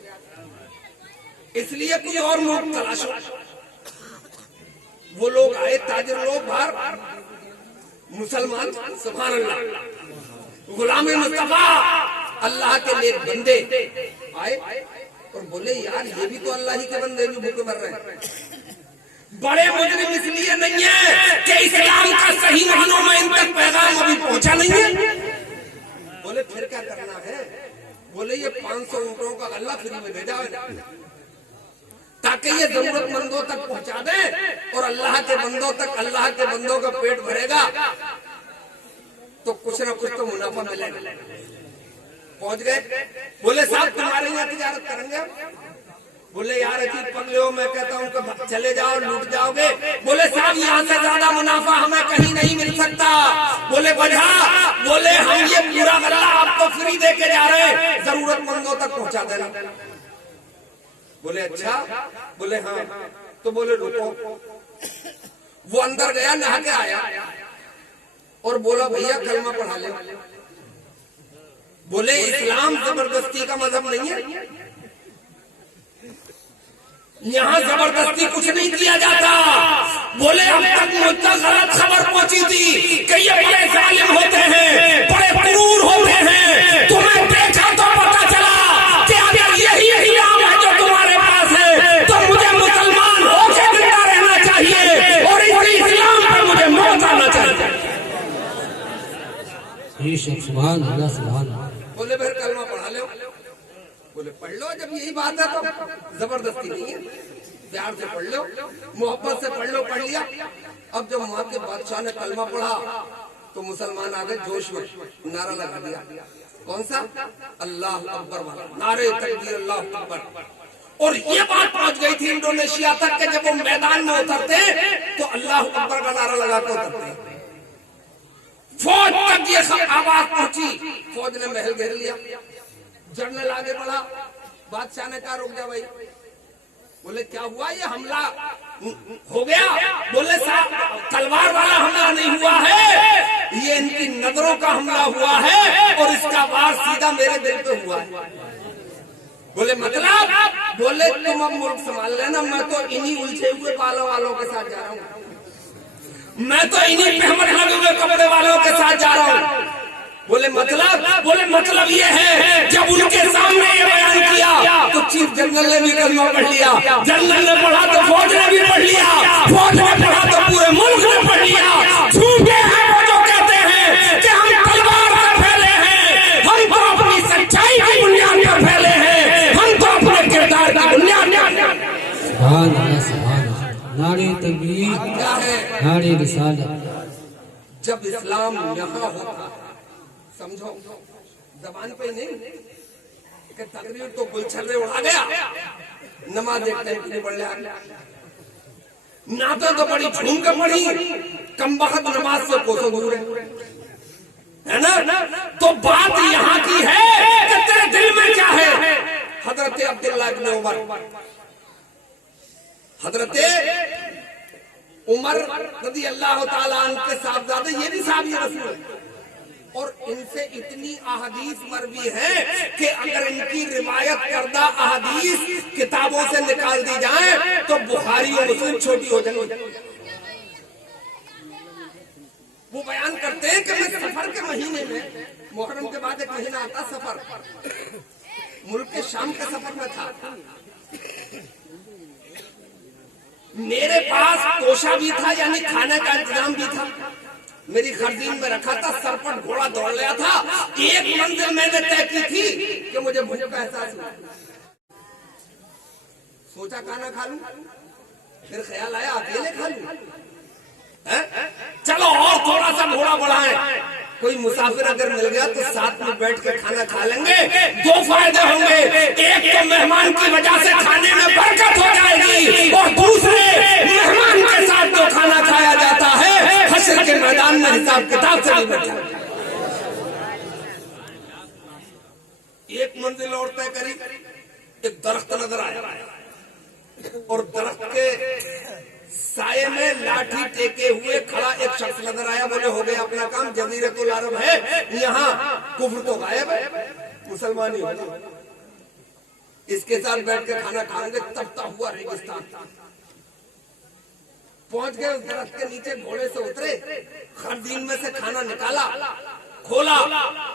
इसलिए कोई और मुल्क तलाशो। वो लोग आए, ताजिर लोग बाहर, मुसलमान, सुभान अल्लाह, गुलाम मुस्तफा अल्लाह के नेक बंदे आए और बोले यार ये भी तो अल्लाह ही के बंदे जो भूखे मर रहे हैं। बड़े मुजरिम इसलिए नहीं है कि इस्लाम का सही मानों में इन तक पैगाम अभी पहुंचा नहीं है। बोले फिर क्या करना है? बोले ये 500 ऊँटों का गल्ला फ्री में दे जाओ ताकि ये जरूरतमंदों तक पहुंचा दे और अल्लाह के बंदों तक, अल्लाह के बंदों का पेट भरेगा तो कुछ ना कुछ तो मुनाफा मिलेगा। पहुंच गए, बोले साहब तुम्हारे यहाँ तिजारत करेंगे। बोले यार अजीब पगले हो, मैं कहता हूँ कि चले जाओ लूट जाओगे। बोले साहब यहाँ से ज्यादा मुनाफा हमें कहीं नहीं मिल सकता। बोले वजह, बोले हम ये पूरा गल्ला आपको फ्री दे के जा रहे हैं, जरूरतमंदों तक पहुँचा देना। बोले अच्छा, बोले हाँ, तो बोले रुको। वो अंदर गया, नहा के आया और बोला भैया कलमा पढ़ा ले। बोले इस्लाम जबरदस्ती का मजहब नहीं है, यहाँ जबरदस्ती कुछ नहीं किया जाता। बोले अब तक मुझ तक गलत खबर पहुंची थी कि ये बड़े जालिम होते हैं, बड़े क्रूर होते हैं। तुम्हें देखा तो पता चला कि अगर यही इस्लाम है जो तुम्हारे पास है तो मुझे मुसलमान होकर जिंदा रहना चाहिए और इसी इस्लाम पर मुझे मौत आना चाहिए। सुभान अल्लाह सुभान। बोले फिर कलमा पढ़ा लो। बोले पढ़ लो, जब यही बात है तो जबरदस्ती नहीं है, प्यार से पढ़ लो, मोहब्बत से पढ़ लो। पढ़ लिया। अब जब वहां के बादशाह ने कलमा पढ़ा तो मुसलमान आ गए जोश में, नारा लगा दिया। कौन सा? अल्लाह अकबर वाला नारे तकबीर अल्लाह अकबर। और ये बात पहुंच गई थी इंडोनेशिया तक के जब वो मैदान में उतरते तो अल्लाह अकबर का नारा लगा के उतरते। फौज तक ये सब आवाज पहुंची। फौज ने महल घेर लिया। जनरल आगे बढ़ा। बादशाह ने कहा रुक जा भाई। बोले क्या हुआ? ये हमला हो गया। बोले साहब तलवार वाला हमला नहीं हुआ है, ये इनकी नजरों का हमला हुआ है और इसका वार सीधा मेरे दिल पे हुआ है। बोले मतलब? बोले तुम अब मुल्क संभाल लेना, मैं तो इन्हीं उलझे हुए बालों वालों के साथ जा रहा हूँ, मैं तो इन्हीं पहमट लगे हुए कपड़े वालों के साथ जा रहा हूँ। बोले मतलब? बोले मतलब ये है जब उनके सामने ये बयान किया तो चीफ जनरल ने भी कलमा पढ़ लिया, जनरल ने पढ़ा तो फौज ने भी पढ़ लिया, फौज ने पढ़ा तो पूरे मुल्क ने पढ़ लिया। झूठे हैं वो जो कहते हैं कि हम तलवार पर फैले हैं, हम तो अपनी सच्चाई की बुनियाद पर फैले हैं, हम तो अपने किरदार की बुनियाद पर। सुभान अल्लाह सुभान। नारे तकबीर, क्या है? नारे रिसालत। जब इस्लाम यहाँ होता, समझो जबान पे नहीं कि तकरीर तो गुलछर्रे उड़ा गया, नमाज एक टाइम की पढ़ लिया, ना तो बड़ी झूम कर पढ़ी, कम वक्त नमाज से कोसों दूर है ना। तो बात यहाँ की है कि तेरे दिल में क्या है। हजरत अब्दुल्लाह इब्न उमर, हजरत उमर रज़ी अल्लाह ताला अन्हु के साहबजादे, ये भी साहब ये रसूल है, और इनसे इतनी अहादीस मरवी है कि अगर इनकी रिवायत करदा अहादीस किताबों से निकाल दी जाए तो बुखारी और मुस्लिम छोटी हो जाएगी। वो बयान करते हैं कि मैं सफर के महीने में, मुहर्रम के बाद एक महीना आता सफर, मुल्क के शाम के सफर में था, मेरे पास तोशा भी था यानी खाने का इंतजाम भी था, मेरी खरदीन में रखा था, सर पर घोड़ा दौड़ लिया था। एक मंजिल मैंने तय की थी कि मुझे भूख का एहसास हुआ, सोचा खाना खा लूं, फिर ख्याल आया अकेले खा लूं, चलो और थोड़ा सा घोड़ा बढ़ाएं, कोई मुसाफिर अगर मिल गया तो साथ में बैठ के खाना खा लेंगे, दो फायदे होंगे, एक तो मेहमान की वजह से खाने में बरकत हो जाएगी और दूसरे मेहमान के साथ जो खाना खाया जाता है हश्र के मैदान में हिसाब किताब से नहीं बैठा। एक मंजिल और तय करी, एक दरख्त नजर आया और दरख्त के साये में लाठी टेके हुए खड़ा एक शख्स नजर आया। बोले हो गया अपना काम, जजीरतुल अरब है, यहाँ कुफ्र तो गायब है, मुसलमान ही होगा, इसके साथ बैठ के खाना खाएंगे। तबता हुआ रेगिस्तान पहुंच गए, उस दरख्त के नीचे घोड़े से उतरे, खरदीन में से खाना निकाला, खोला,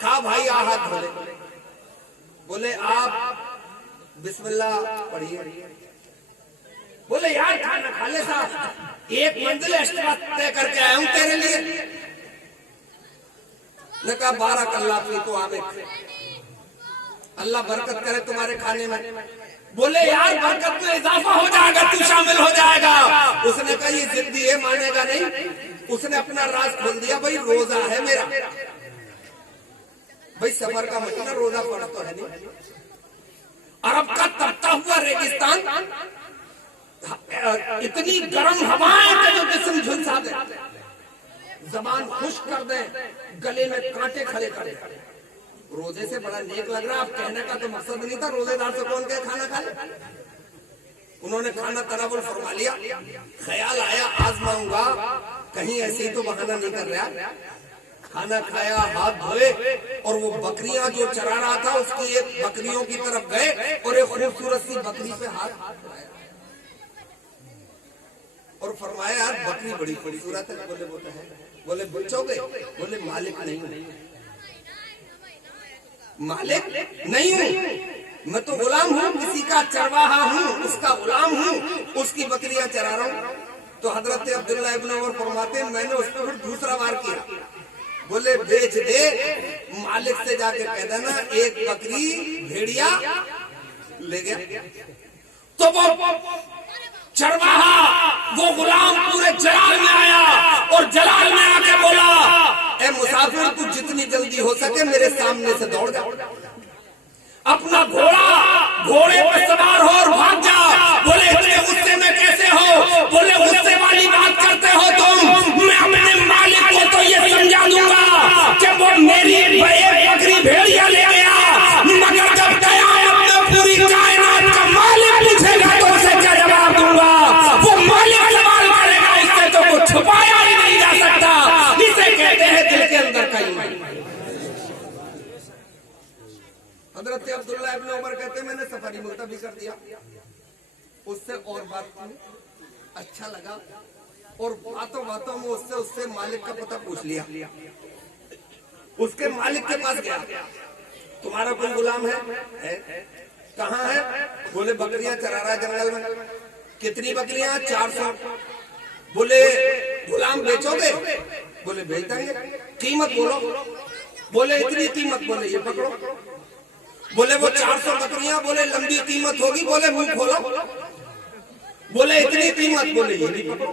कहा भाई आ हाथ धोले। बोले आप बिस्मिल्लाह पढ़िए। बोले यार खाना खा ले साहब, एक मंजिल एक्स्ट्रा तय करके आया हूं तेरे लिए। ने कहा 12 कल्ला तो आवे, अल्लाह बरकत करे तुम्हारे खाने में। बोले यार बरकत में इजाफा हो जाएगा, तू शामिल हो जाएगा। उसने कहा ये जिद्दी है, मानेगा नहीं। उसने अपना राज खोल दिया, भाई रोजा है मेरा, भाई सफर का महीना, रोजा पड़ा तो है नहीं। अरब का तपता हुआ रेगिस्तान, इतनी गर्म हवाएं के जो जिस्म झुलसा दे, जबान खुश्क कर दे, गले में कांटे खड़े कर दे। रोजे से बड़ा नेक लग रहा, आप कहने का तो मकसद नहीं था, रोजेदार से कौन के खाना खा ले। उन्होंने खाना तनावुल फरमा लिया, ख्याल आया आजमाऊंगा, कहीं ऐसे ही तो बहाना नहीं कर रहा। खाना खाया, हाथ धोए, और वो बकरियां जो चरा रहा था उसकी एक बकरियों की तरफ गए और एक खूबसूरत सी बकरी पे हाथ बढ़ाया और फरमाया यार बकरी बड़ी खूबसूरत है। बोले वो तो है। बोले बेचोगे? बोले मालिक नहीं हूं, मालिक नहीं हूं, मैं तो गुलाम हूं, किसी का चरवाहा हूं, उसका गुलाम हूं, उसकी बकरियां चरा रहा हूं। तो हजरत अब्दुल्ला इब्न उमर फरमाते हैं मैंने उस पर फिर दूसरा वार किया। बोले बेच दे, मालिक से जाके कह देना एक बकरी भेड़िया ले गया। तो वो चरवाहा, वो गुलाम पूरे जलाल में आया और जलाल में आके बोला, ए मुसाफिर तू जितनी जल्दी हो सके मेरे सामने से दौड़ जा, अपना घोड़े पर सवार हो और भाग जा। बोले इतने गुस्से में कैसे हो? बोले गुस्से वाली बात करते हो तुम। मैं अपने मालिक को तो ये समझा दूंगा कि वो मेरी एक बकरी भेड़िया ले गया, मगर जब कयामत में पूरी कायनात का मालिक पूछेगा तो उसे क्या जवाब दूंगा? वो मालिक सवाल करेगा, इससे तो कुछ छुपाया ही नहीं जा सकता। इसे कहते हैं दिल के अंदर का ईमान। हजरत अब्दुल्ला इब्न उमर कहते मैंने सफारी मुल्तवी कर दिया। उससे और बात की, अच्छा लगा और बातों बातों में उससे मालिक का पता पूछ लिया। उसके मालिक के पास गया, तुम्हारा कोई गुलाम है? कहाँ है? बोले बकरियां चरा रहा है जंगल में। कितनी बकरियां? 400। बोले गुलाम बेचोगे? बोले बेच देंगे। कीमत बोलो। बोले इतनी कीमत। बोले ये पकड़ो। बोले वो 400 बकरियां। बोले लंबी कीमत होगी। बोले मुंह खोलो। बोले इतनी कीमत। बोले ये भी पकड़ो।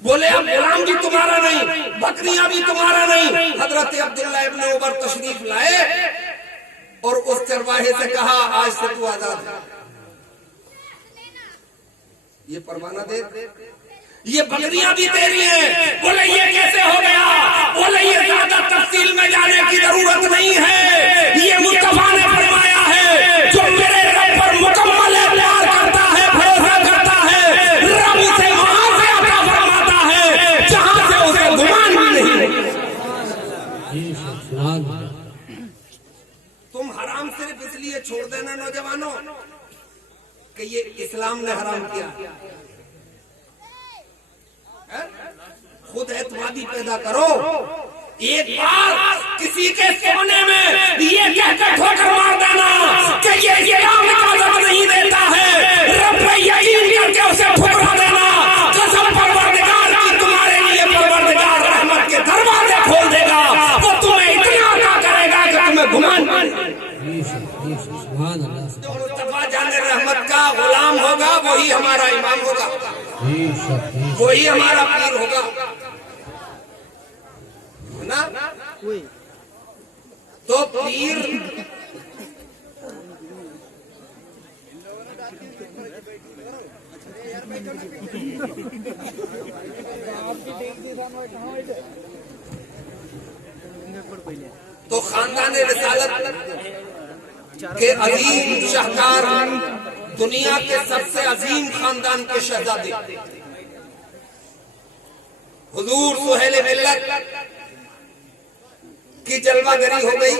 बोले अब गुलाम भी तुम्हारा नहीं, बकरियां भी तुम्हारा नहीं। हजरत अब्दुल्ला इब्न उमर तशरीफ लाए और उस चरवाहे से कहा आज से तू आजाद है, ये परवाना दे, ये बकरियां भी तेरी हैं। बोले ये कैसे हो गया? बोले ये ज्यादा तफसील में जाने की जरूरत नहीं है। ये मुस्तफा ने फरमाया है जो मेरे रब पर मुकम्मल प्यार करता है, भरोसा करता है, रब उसे वहां से अता फरमाता है जहां से उसे गुमान भी नहीं। तुम हराम सिर्फ इसलिए छोड़ देना नौजवानों कि ये इस्लाम ने हराम किया। खुद एतमादी पैदा करो। एक बार किसी के सोने में ये कहकर ठोकर मार देना कि ये इस्लाम इजाजत नहीं देता है, रब पे यकीन करके उसे ठुकरा देना। कसम परवरदिगार की, तुम्हारे लिए परवरदिगार रहमत के दरवाजे खोल देगा। वो तुम्हें इतना अता करेगा कि तुम्हें गुमान जो मुस्तफा जाने रहमत का गुलाम होगा वही हमारा इमाम होगा, वही हमारा पीर होगा ना। तो पीर तो खानदान रिसालत के अजीम शाहकार, दुनिया के सबसे अजीम खानदान के शहजादे हुजूर सुहेल मिल्लत की जलवागरी हो गई।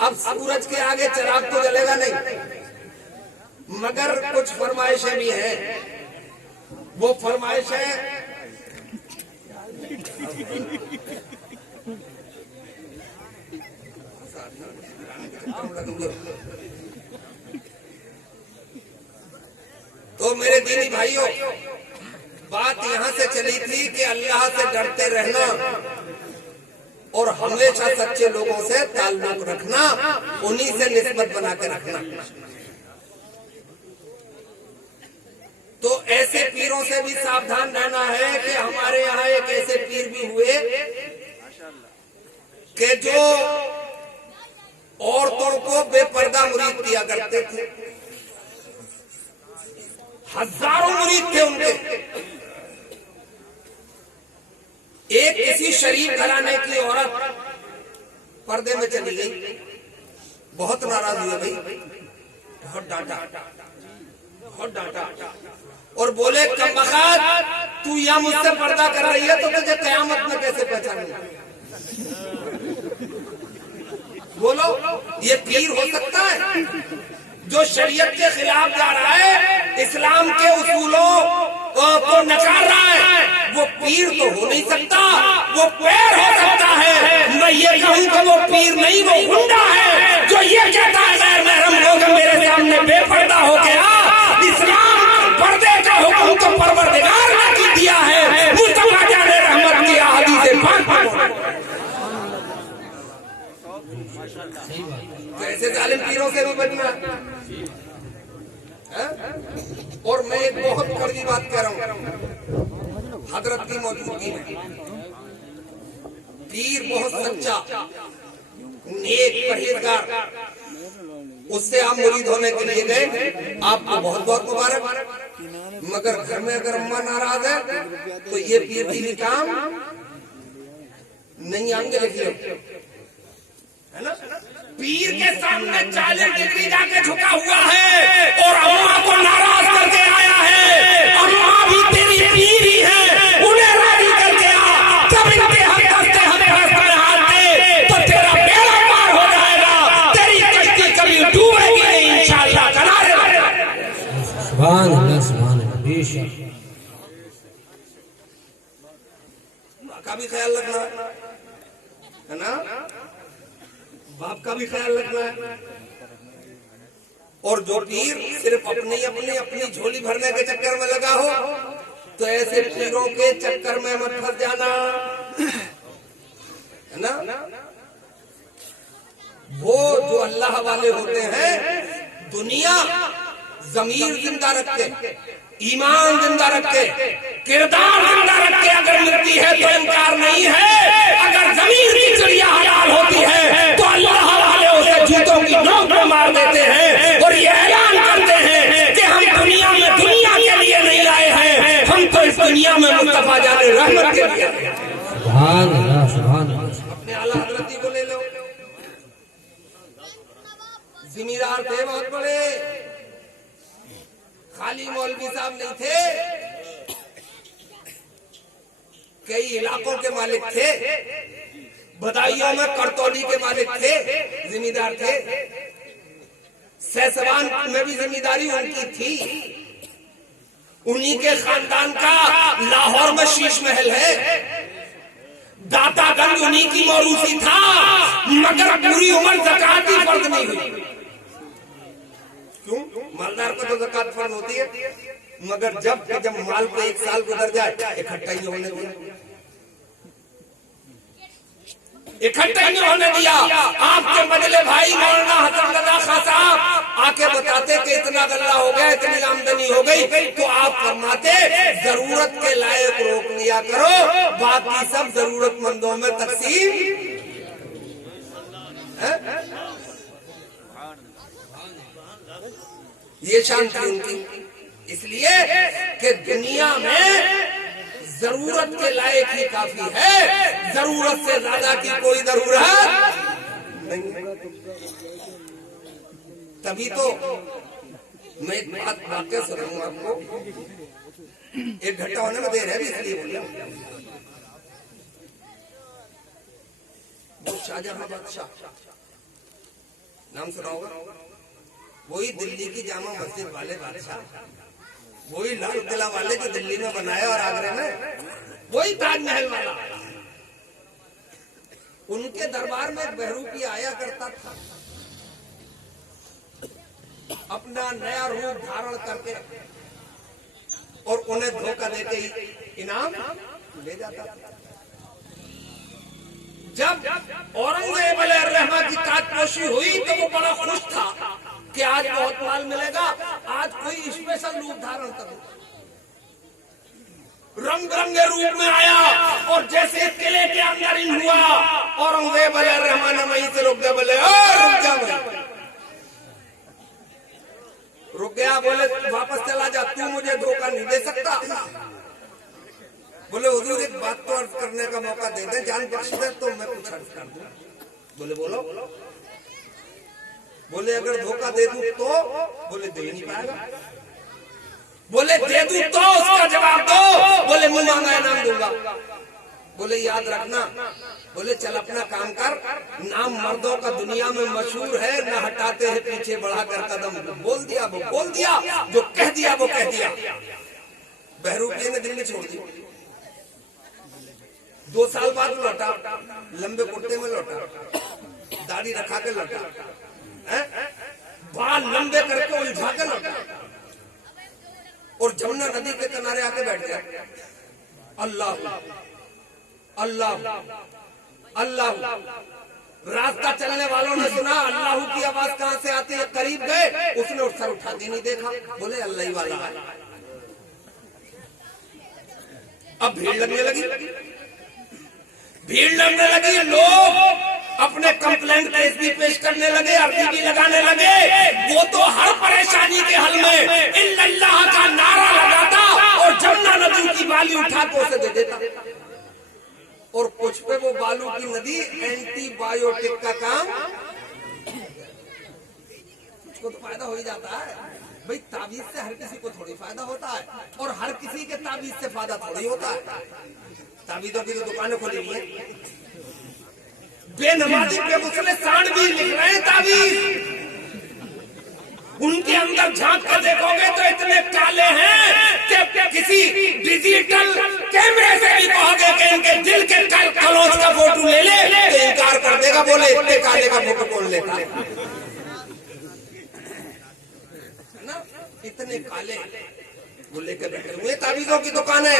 अब सूरज के आगे चिराग तो जलेगा नहीं, मगर कुछ फरमाइशें भी हैं। वो फरमाइशें तो मेरे दीनी भाइयों, बात यहां से चली थी कि अल्लाह से डरते रहना और हमेशा सच्चे लोगों से ताल्लुक रखना, उन्हीं से निस्बत बना के रखना। तो ऐसे पीरों से भी सावधान रहना है कि हमारे यहाँ एक ऐसे पीर भी हुए कि जो औरतों को बेपर्दा मुरीद किया करते थे। हजारों मुरीद थे उनके। एक किसी शरीफ घराने की औरत पर्दे में चली गई, बहुत नाराज हुए भाई, बहुत डांटा और बोले कमबख्त, तू या मुझसे पर्दा कर रही है तो तुझे कयामत में कैसे पहचानूंगा? बोलो, ये पीर हो सकता है? जो शरीयत के खिलाफ जा रहा है, इस्लाम के उसूलों को नकार रहा है, वो पीर तो हो नहीं सकता, वो पैर हो सकता है। मैं ये कहूँ कि वो पीर नहीं, वो गुंडा है जो ये कहता है गैर महरम लोग मेरे सामने बेपर्दा हो गया। इस्लाम पर्दे का हुक्म तो परवरदिगार ने दिया है, मुस्तफा जाने रहमत की हदीस पाक। तो ऐसे जालिम पीरों से भी बचना है? और मैं एक बहुत कड़वी बात कह रहा हूँ हजरत की मौजूदगी में। पीर बहुत सच्चा नेक परहेजगार, उससे आप मुरीद होने के लिए गए, आपको बहुत बहुत मुबारक। मगर घर में अगर अम्मा नाराज है तो ये पीर दीनी काम नहीं आएंगे, लिखिए, है ना? पीर के सामने 40 डिग्री जाके झुका हुआ है और अम्मा को नाराज करके आया है। अम्मा भी तेरी पीर ही है, उन्हें राजी करके आ, जब इनके हमें हाथ दे तो तेरा बेड़ा पार हो जाएगा, तेरी कश्ती कभी डूबेगी नहीं इंशाअल्लाह। सुभान अल्लाह, सुभान अल्लाह। बेशक का भी ख्याल रखना है ना, बाप का भी ख्याल रखना है। और जो पीर सिर्फ अपनी झोली भरने के चक्कर में लगा हो तो ऐसे पीरों के चक्कर में मत फंस जाना, है ना? वो जो अल्लाह वाले होते हैं, दुनिया जमीर जिंदा रख के, ईमान जिंदा रख के, किरदार जिंदा रख के अगर मिलती है तो इनकार नहीं है। अगर जमीन की चिड़िया हलाल होती है तो अल्लाह वाले उसे जूतों की नोक में मार देते हैं और ये ऐलान करते हैं कि हम दुनिया में दुनिया के लिए नहीं आए हैं, हम तो इस दुनिया में मुस्तफा जाने रहमत के लिए। सुभान अल्लाह, सुभान अल्लाह। अपने आला हज़रत जी को ले लो, जिम्मेदार थे बहुत बड़े, खाली मौलवी साहब नहीं थे, कई इलाकों के मालिक थे, बदायूं में करतौली के मालिक थे, जिम्मेदार थे, सहसवान में भी जिम्मेदारी उनकी थी। उन्हीं के खानदान का लाहौर में शीश महल है, दातागंज उन्हीं की मौरूसी था, मगर पूरी उम्र ज़कात ही फर्ज नहीं हुई। क्यों? मालदार को तो ज़कात फर्ज होती है, मगर जब माल को 1 साल गुजर जाए इकट्ठा ही होने दिया, इकट्ठा नहीं होने दिया। आपके बदले भाई मौलाना हसन रजा खां साहब आके बताते कि इतना गल्ला हो गया, इतनी आमदनी हो गई, तो आप फरमाते जरूरत के लायक रोक लिया करो, बाकी सब जरूरतमंदों में तकसीम है? ये शान थी उनकी, इसलिए कि दुनिया में जरूरत के लायक ही काफी है, जरूरत से ज्यादा की कोई जरूरत नहीं। तभी तो मैं एक बात वाक्य सुनाऊंगा आपको, एक घंटा होने में देर है भी इसलिए बोलिए। वो शाहजहां बादशाह नाम सुना होगा, वही दिल्ली की जामा मस्जिद वाले बादशाह, वही लाल किला वाले जो दिल्ली में बनाया और आगरे में, वही ताजमहल वाला। उनके दरबार में एक बहरूपी आया करता था, अपना नया रूप धारण करके, और उन्हें धोखा देके इनाम ले जाता था। जब औरंगजेब अलैहिर्रहमत की ताजपोशी हुई तो वो बड़ा खुश था कि आज बहुत माल मिलेगा, आज कोई स्पेशल रूप धारण करो। रंग बिरंगे रूप में आया और जैसे किले के अंदर इन हुआ, औरंगजेब अलैहिर्रहमान ने वहीं से रुक गया, बोले रुक जा भाई, रुक गया, बोले वापस चला जा, तू मुझे धोखा नहीं दे सकता। बोले हुजूर एक बात तो अर्ज करने का मौका दे दे, जान बख्श दे तो मैं कुछ अर्ज कर दूं। बोले बोलो। बोले अगर धोखा दे दूं तो? बोले दे नहीं पाएगा। बोले दे दूं तो उसका जवाब दो। बोले मुंह मांगा इनाम दूंगा। बोले याद रखना, बोले चल अपना काम कर, नाम मर्दों का दुनिया में मशहूर है, न हटाते हैं पीछे बढ़ाकर कदम। बोल दिया वो बोल दिया, जो कह दिया वो कह दिया। बहरूपिया ने दिल्ली छोड़ दी। 2 साल बाद लौटा, लंबे कुर्ते में लौटा, दाढ़ी रखा के लौटा, बाल लंबे करके उलझा के लौटा और जमुना नदी के किनारे आके बैठ गया। अल्लाह अल्लाह अल्लाह। रास्ता चलने वालों ने सुना अल्लाह की आवाज कहां से आती है, करीब गए, उसने उठ सर उठा के नहीं देखा, बोले अल्लाह ही वाला है। अब भीड़ लगने लगी, भीड़ लगने लगी, लोग अपने कंप्लेंट केस भी पेश करने लगे, अर्जी भी लगाने लगे। वो तो हर परेशानी के हल में इल्लल्लाह का नारा लगाता और जमुना नदी की बाली उठा के उसे दे देता। और कुछ पे वो बालू की नदी एंटीबायोटिक का काम, उसको तो फायदा हो ही जाता है भाई। ताबीज से हर किसी को थोड़ी फायदा होता है और हर किसी के ताबीज से फायदा थोड़ी होता है। ताबीजों की तो दुकानें खोली हुई है, बेनमाजी पे मुसले सांड भी लिख रहे हैं ताबीज। उनके अंदर झांक कर देखोगे तो इतने काले हैं कि किसी डिजिटल कैमरे से भी कहोगे कि इनके दिल के कलोज का फोटो ले ले तो इनकार कर देगा, बोले इतने काले का फोटो कौन लेता है ना। इतने काले वो लेकर बैठे हुए। ताबीजों की दुकान है।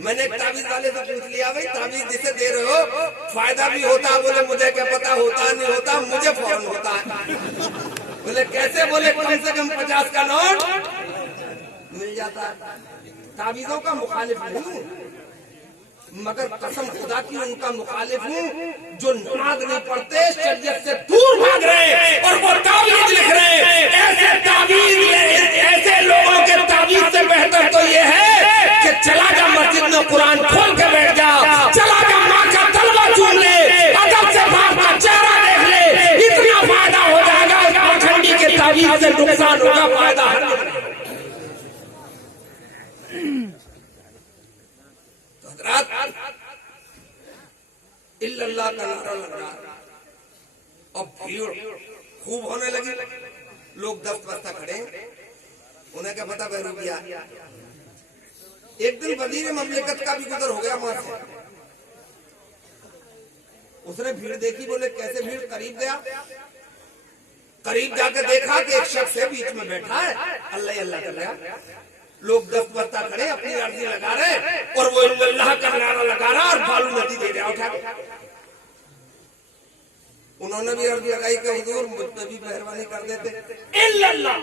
मैंने एक ताबीज वाले से पूछ लिया, भाई ताबीज जिसे दे रहे हो फायदा भी होता है? बोले मुझे क्या पता, होता नहीं होता, मुझे फौरन होता है। बोले कैसे? बोले कम से कम 50 का नोट मिल जाता है। ताबीजों का मुखालिफ नहीं हूँ, मगर कसम खुदा की उनका मुखालिफ हूँ जो नमाज नहीं पढ़ते, शरीयत से दूर भाग रहे और वो ताबीज लिख रहे। ऐसे ताबीज, ऐसे लोगों के ताबीज से बेहतर तो ये है कि चला जा मस्जिद में कुरान खोल के बैठ जा, चला जा माँ का तलवा चूम ले, अदब से बाप का चेहरा देख ले, इतना फायदा हो जाएगा। पाखंडी के ताबीज से नुकसान होगा, फायदा इल्लल्लाह का नारा लग रहा है। अब भीड़ खूब होने लगी, लोग 10 बस्ता खड़े। उन्हें क्या पता बहरूपिया। एक दिन वजीर ममलिकत का भी गुजर हो गया वहां से, उसने भीड़ देखी। बोले कैसे भीड़? करीब गया, करीब जाकर देखा कि एक शख्स है बीच में बैठा है, अल्लाह अल्लाह कर रहा। लोग 10 बस्ता खड़े अपनी अर्जी लगा रहे और वो अल्लाह का नारा लगा रहा और बालू नदी दे रहा उठा के। उन्होंने भी अर्जी लगाई कि हुजूर मुझ पे भी मेहरबानी कर देते। इल्लल्लाह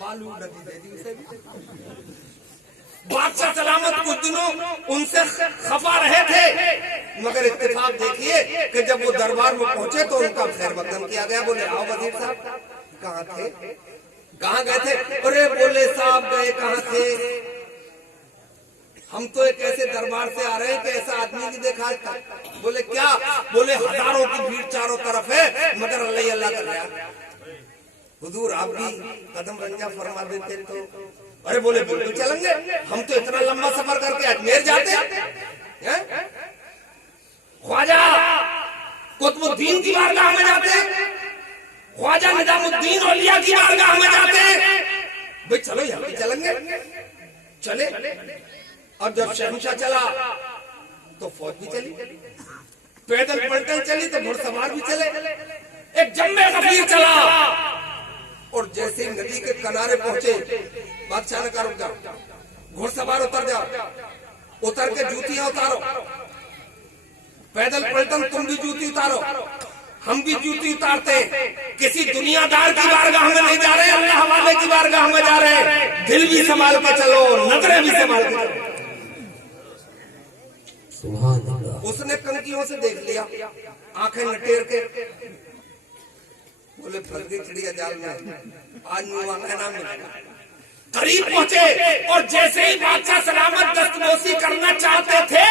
बालू नदी दे दी उसे भी। बादशाह सलामत कुछ दिनों उनसे खफा रहे थे, मगर इत्तेफाक देखिए कि जब वो दरबार में पहुंचे तो उनका खैर मकदम किया गया। बोले आओ वजीर साहब, कहाँ थे, कहाँ गए थे? अरे बोले साहब गए कहाँ थे, हम तो एक ऐसे दरबार से आ रहे हैं कि ऐसा आदमी नहीं देखा आज तक। बोले क्या? बोले हजारों की भीड़ चारों तरफ है, मगर अल्लाह अल्लाह कर रहा। हुजूर आप भी कदम रंजा फरमा देते तो। अरे बोले बिल्कुल चलेंगे, हम तो इतना लंबा सफर करके अजमेर जाते हैं, ख्वाजा कुतुबुद्दीन की बारगाह में जाते, ख्वाजा निजामुद्दीन औलिया की बारगाह में जाते हैं। भाई चलो यहाँ भी चलेंगे, चले। और जब शहंशाह चला तो फौज भी चली, पैदल पलटन चली तो घुड़सवार भी चले, एक जम्मे गफीर चला। और जैसे ही नदी के किनारे पहुंचे, बादशाह ने कहा रुक जाओ, घुड़सवार उतर जाओ, उतर के जूतियां उतारो, पैदल पलटन तुम भी जूती उतारो, हम भी जूती उतारते हैं। किसी दुनियादार की बारगाह में नहीं जा रहे, अल्लाह वाले की बारगाह में जा रहे हैं। दिल भी संभाल के चलो, नजरें भी संभाल के चलो। उसने कनकियों से देख लिया, आंखें नटेर के। बोले फंस गई चिड़िया जाल में, आज मुआ ना मिलेगा। करीब पहुंचे और जैसे ही बादशाह सलामत दस्तबोसी करना चाहते थे,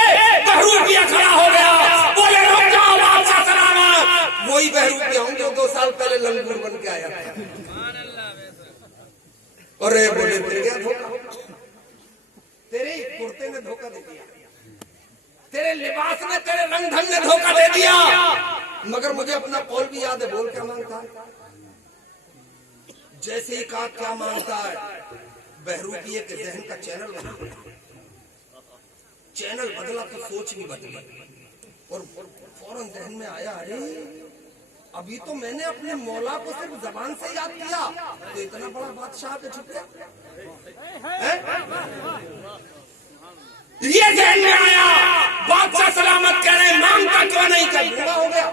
बहरूपिया खड़ा हो गया। बोले रुक जाओ बादशाह सलामत। वही बहरूपिया हूँ जो 2 साल पहले लंगूर बन के आया था। अरे बोले मिल गया धोखा, तेरे कुर्ते ने धोखा दे दिया, तेरे लिबास ने, तेरे रंग ढंग ने धोखा दे दिया। मगर मुझे अपना कौल भी याद है। बोल क्या मांगता है? जैसे ही कहा क्या मांगता है, बहरूपिये के जहन का चैनल बदला। चैनल बदला तो सोच भी बदली और फौरन जहन में आया, अरे अभी तो मैंने अपने मौला को सिर्फ जबान से याद किया, तो इतना बड़ा बादशाह पे छुप गया। ये जहन में आया, बादशाह सलामत कह रहे, मांगता क्यों नहीं? कर दूंगा हो गया।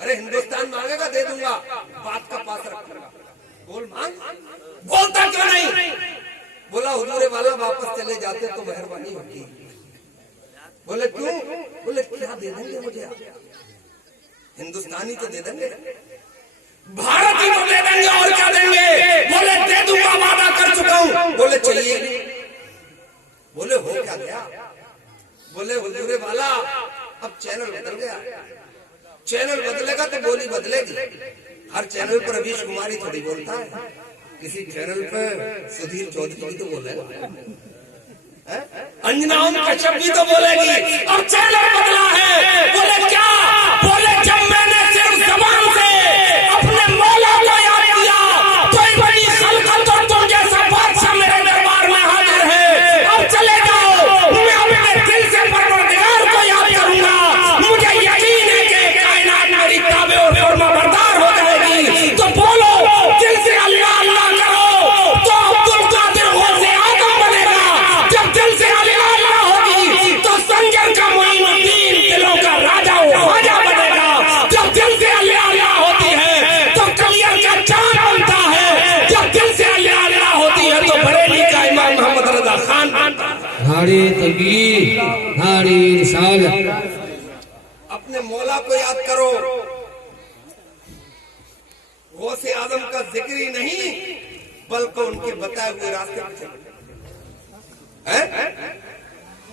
अरे हिंदुस्तान मांगेगा दे दूंगा, बात का पास रखूंगा। बोल मांग। बोलता क्यों नहीं? बोला हुजूर वाला वापस चले जाते तो मेहरबानी होती। बोले क्यों? बोले क्या दे देंगे मुझे आप? हिंदुस्तानी तो दे देंगे, भारतीय तो दे देंगे, और क्या देंगे? बोले दे दूंगा, वादा कर चुका हूं। बोले चाहिए। बोले हो क्या गया? बोले हुजूर वाला अब चैनल बदल गया। चैनल बदलेगा तो बोली बदलेगी। हर चैनल पर रवीश कुमारी थोड़ी बोलता है, किसी चैनल पर सुधीर चौधरी भी तो बोलेगा, अंजना ओम कश्यप भी तो बोलेगी। अब चैनल बदला है। बोले क्या? बोले जब मैंने सिर्फ जबान से अपने मौला को याद किया, कोई बड़ी खलकत और तुम जैसा बादशाह मेरे दरबार में हाजिर है। अब चले जाओ, मैं अपने दिल से परवरदिगार को याद करूंगा। मुझे यकीन है कि कायनात मेरी ताबे और फरमाबरदार हो जाएगी। तो बोलो, दिल से अल्लाह अल्लाह करो तो अब्दुल कादिर गौसे आजम बनेगा। जब दिल से अल्लाह अल्लाह होगी तो संजर का मोइनुद्दीन दिलों का राजा बनेगा। जब दिल से अल्लाह अल्लाह होती है तो कलियर का चांद बनता है। जब दिल से अल्लाह अल्लाह होती है तो बरेली का इमाम मोहम्मद रजा खान बनता है। नारे तकबीर, नारे रिसालत। अपने मौला को याद करो। गौसे आजम का जिक्र ही नहीं बल्कि उनके बताए हुए रास्ते पे चलो।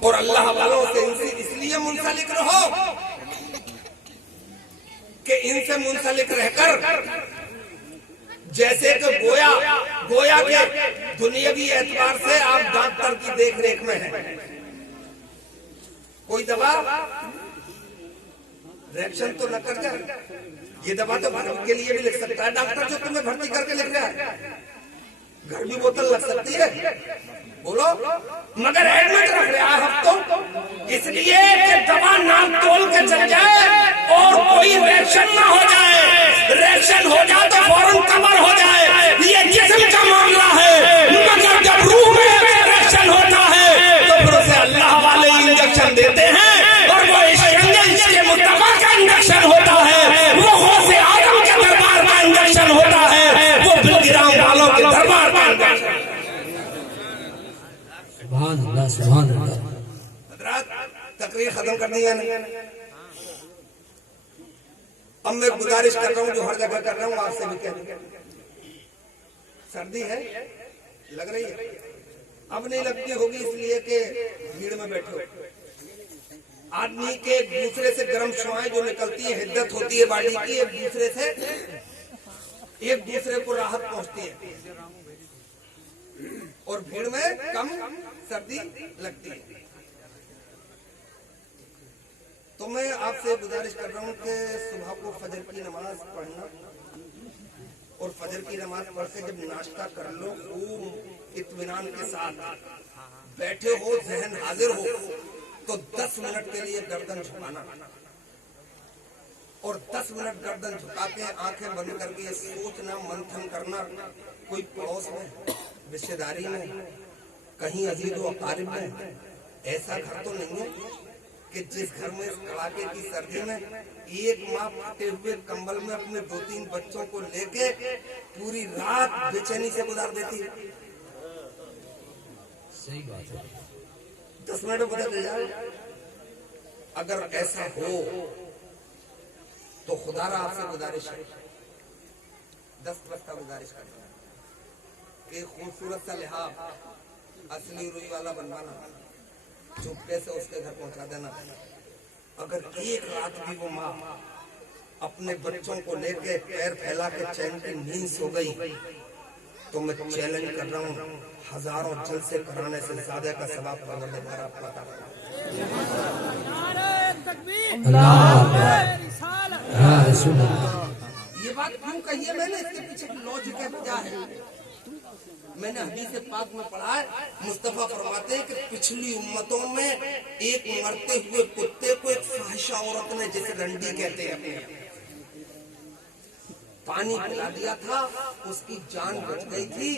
और अल्लाह वालों से इनसे इसलिए मुंसलिक रहो कि इनसे मुंसलिक रहकर जैसे कि गोया के दुनियावी एतबार से आप डॉक्टर की देख रेख में हैं। कोई दवा रिएक्शन तो न कर जाए। ये दवा तो भर्ती के लिए भी लिख सकता है डॉक्टर, जो तुम्हें भर्ती करके लिख रहा है। घर की बोतल लग सकती है, बोलो, मगर एडमिट रख रहा है हफ्तों, इसलिए कि दवा नाम तोल के चल जाए और कोई रिएक्शन ना हो जाए। रिएक्शन हो जाए तो फौरन कमर हो जाए। ये जिस्म का मामला है, मगर जब रूह में रिएक्शन होता है तो फिर उसे अल्लाह वाले इंजेक्शन देते हैं और वो इसके मुस्तफा का इंजेक्शन होता है, वो गौसे आजम के दरबार का इंजेक्शन होता है, वो बिलगिराम वालों के दरबार का इंजेक्शन। सुभान अल्लाह, सुभान अल्लाह। हजरात तकरीर खत्म कर दी मैंने। अब मैं गुजारिश कर रहा हूँ जो हर जगह कर रहा हूँ, आपसे भी कह दूं, सर्दी है, लग रही है। अब नहीं लगती होगी इसलिए कि भीड़ में बैठे हो। आदमी के एक दूसरे से गर्म शुआएं जो निकलती है, हिद्दत होती है बॉडी की, एक दूसरे को राहत पहुंचती है और भीड़ में कम सर्दी लगती है। तो मैं आपसे गुजारिश कर रहा हूँ कि सुबह को फजर की नमाज पढ़ना और फजर की नमाज पढ़ के जब नाश्ता कर लो, खूब इत्मीनान के साथ बैठे हो, जहन हाजिर हो, तो 10 मिनट के लिए गर्दन झुकाना और 10 मिनट गर्दन झुका के आंखें बंद करके सोचना, मंथन करना। कोई पड़ोस में, रिश्तेदारी में, कहीं अजीज व अकारिब में ऐसा घर तो नहीं है कि जिस घर में इस कड़ाके की सर्दी में एक माँ फटे हुए कंबल में अपने 2-3 बच्चों को लेके पूरी रात बेचैनी से गुजार देती है। सही बात है। 10 मिनट में बदल जाए। अगर ऐसा हो तो खुदारा आपसे गुजारिश है, 10 का गुजारिश करता है कि खूबसूरत सा लिहाफ असली रुई वाला बनवाना, चुपके से उसके घर पहुंचा देना। अगर एक रात भी वो माँ अपने बच्चों को लेके पैर फैला के चैन की नींद सो गई तो मैं चैलेंज कर रहा हूँ, हजारों जलसे कराने से ज्यादा का सवाब परवरदिगार आपको अता फरमाएगा। अल्लाह या रसूल अल्लाह। ये बात क्यों कही है मैंने, इसके पीछे लॉजिक है, वजह है। मैंने हदीस पाक में पढ़ा है, मुस्तफा फरमाते हैं कि पिछली उम्मतों में एक मरते हुए कुत्ते को एक फाहिशा औरत ने, जिसे रंडी कहते हैं, अपने पानी पिला दिया था, उसकी जान बच गई थी,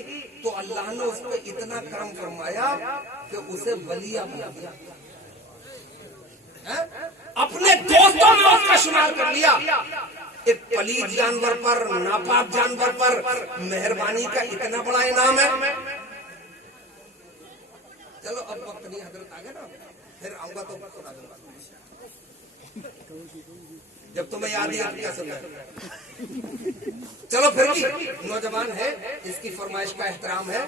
तो अल्लाह ने उस पर इतना करम फरमाया कि उसे बलिया बना दिया, अपने दोस्तों में उसका शुमार कर लिया। एक पलीद जानवर पर, नापाक जानवर पर मेहरबानी का इतना बड़ा इनाम है। चलो अब वक्त नहीं, हजरत आ गए ना, फिर आऊंगा तो सुना दूंगा। जब तुम्हें याद ही क्या सुन रहे। चलो फिर भी नौजवान है, इसकी फरमाइश का एहतराम है,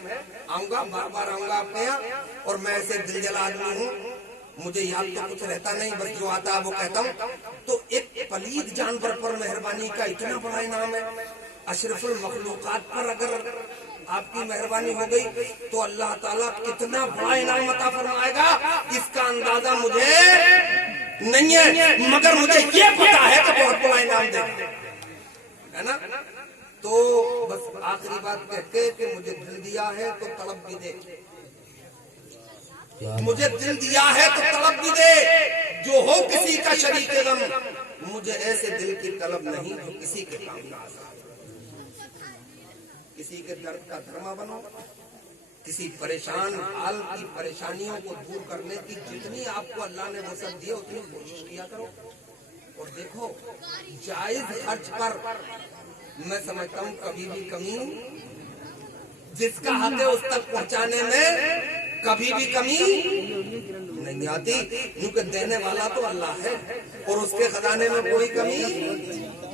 आऊंगा, बार बार आऊंगा आपके यहाँ। और मैं ऐसे दिलजला आदमी हूँ, मुझे याद तो कुछ रहता नहीं, बस जो आता है वो कहता हूँ। तो एक पलीद जानवर पर मेहरबानी का इतना बड़ा इनाम है। अशरफुल मखलूकात पर अगर आपकी मेहरबानी हो गई तो अल्लाह ताला कितना बड़ा इनाम अता फरमाएगा, इसका अंदाजा मुझे नहीं है, मगर मुझे ये पता है कि बहुत बड़ा इनाम देगा, है ना। तो बस आखिरी बात कहते कि मुझे दिल दिया है तो तड़प भी दे, मुझे दिल दिया है तो तलब भी दे, जो हो किसी का शरीक गम, मुझे ऐसे दिल की तलब नहीं जो किसी के काम ना आ। किसी के दर्द का धर्मा बनो, किसी परेशान हाल की परेशानियों को दूर करने की जितनी आपको अल्लाह ने वसअत दी उतनी कोशिश किया करो। और देखो, जायज खर्च पर मैं समझता हूँ कभी भी कमी, जिसका हक है उस तक पहुँचाने में कभी भी कमी नहीं आती, क्योंकि देने वाला तो अल्लाह है और उसके खजाने में कोई कमी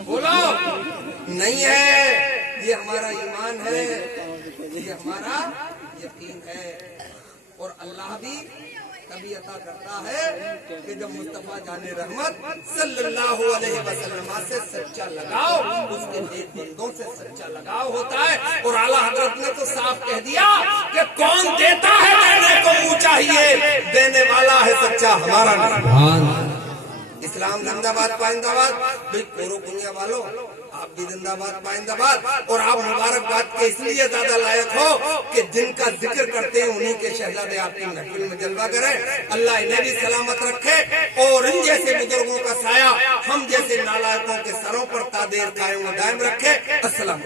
बोलो नहीं है। ये हमारा ईमान है, ये हमारा यकीन है। और अल्लाह भी तभी अता करता है कि जब मुस्तफा जाने रहमत सल्लल्लाहु अलैहि वसल्लम से सच्चा लगाव, उसके नेक बंदों से सच्चा लगाव होता है। और आला हजरत ने तो साफ कह दिया कि कौन देता है देने को मुँह चाहिए, देने वाला है सच्चा हमारा नहीं। इस्लाम जिंदाबाद पाइंदाबाद। भाई कोरो कुनिया वालों, आप भी जिंदाबाद पाइंदाबाद। और आप मुबारकबाद के इसलिए ज्यादा लायक हो कि जिनका जिक्र करते हैं उन्हीं के शहजादे आपकी महफिल में जलवा करें। अल्लाह इन्हें भी सलामत रखे और इन जैसे बुजुर्गों का साया हम जैसे नालायकों के सरों पर तादेर कायम व दायम रखे। अस्सलाम।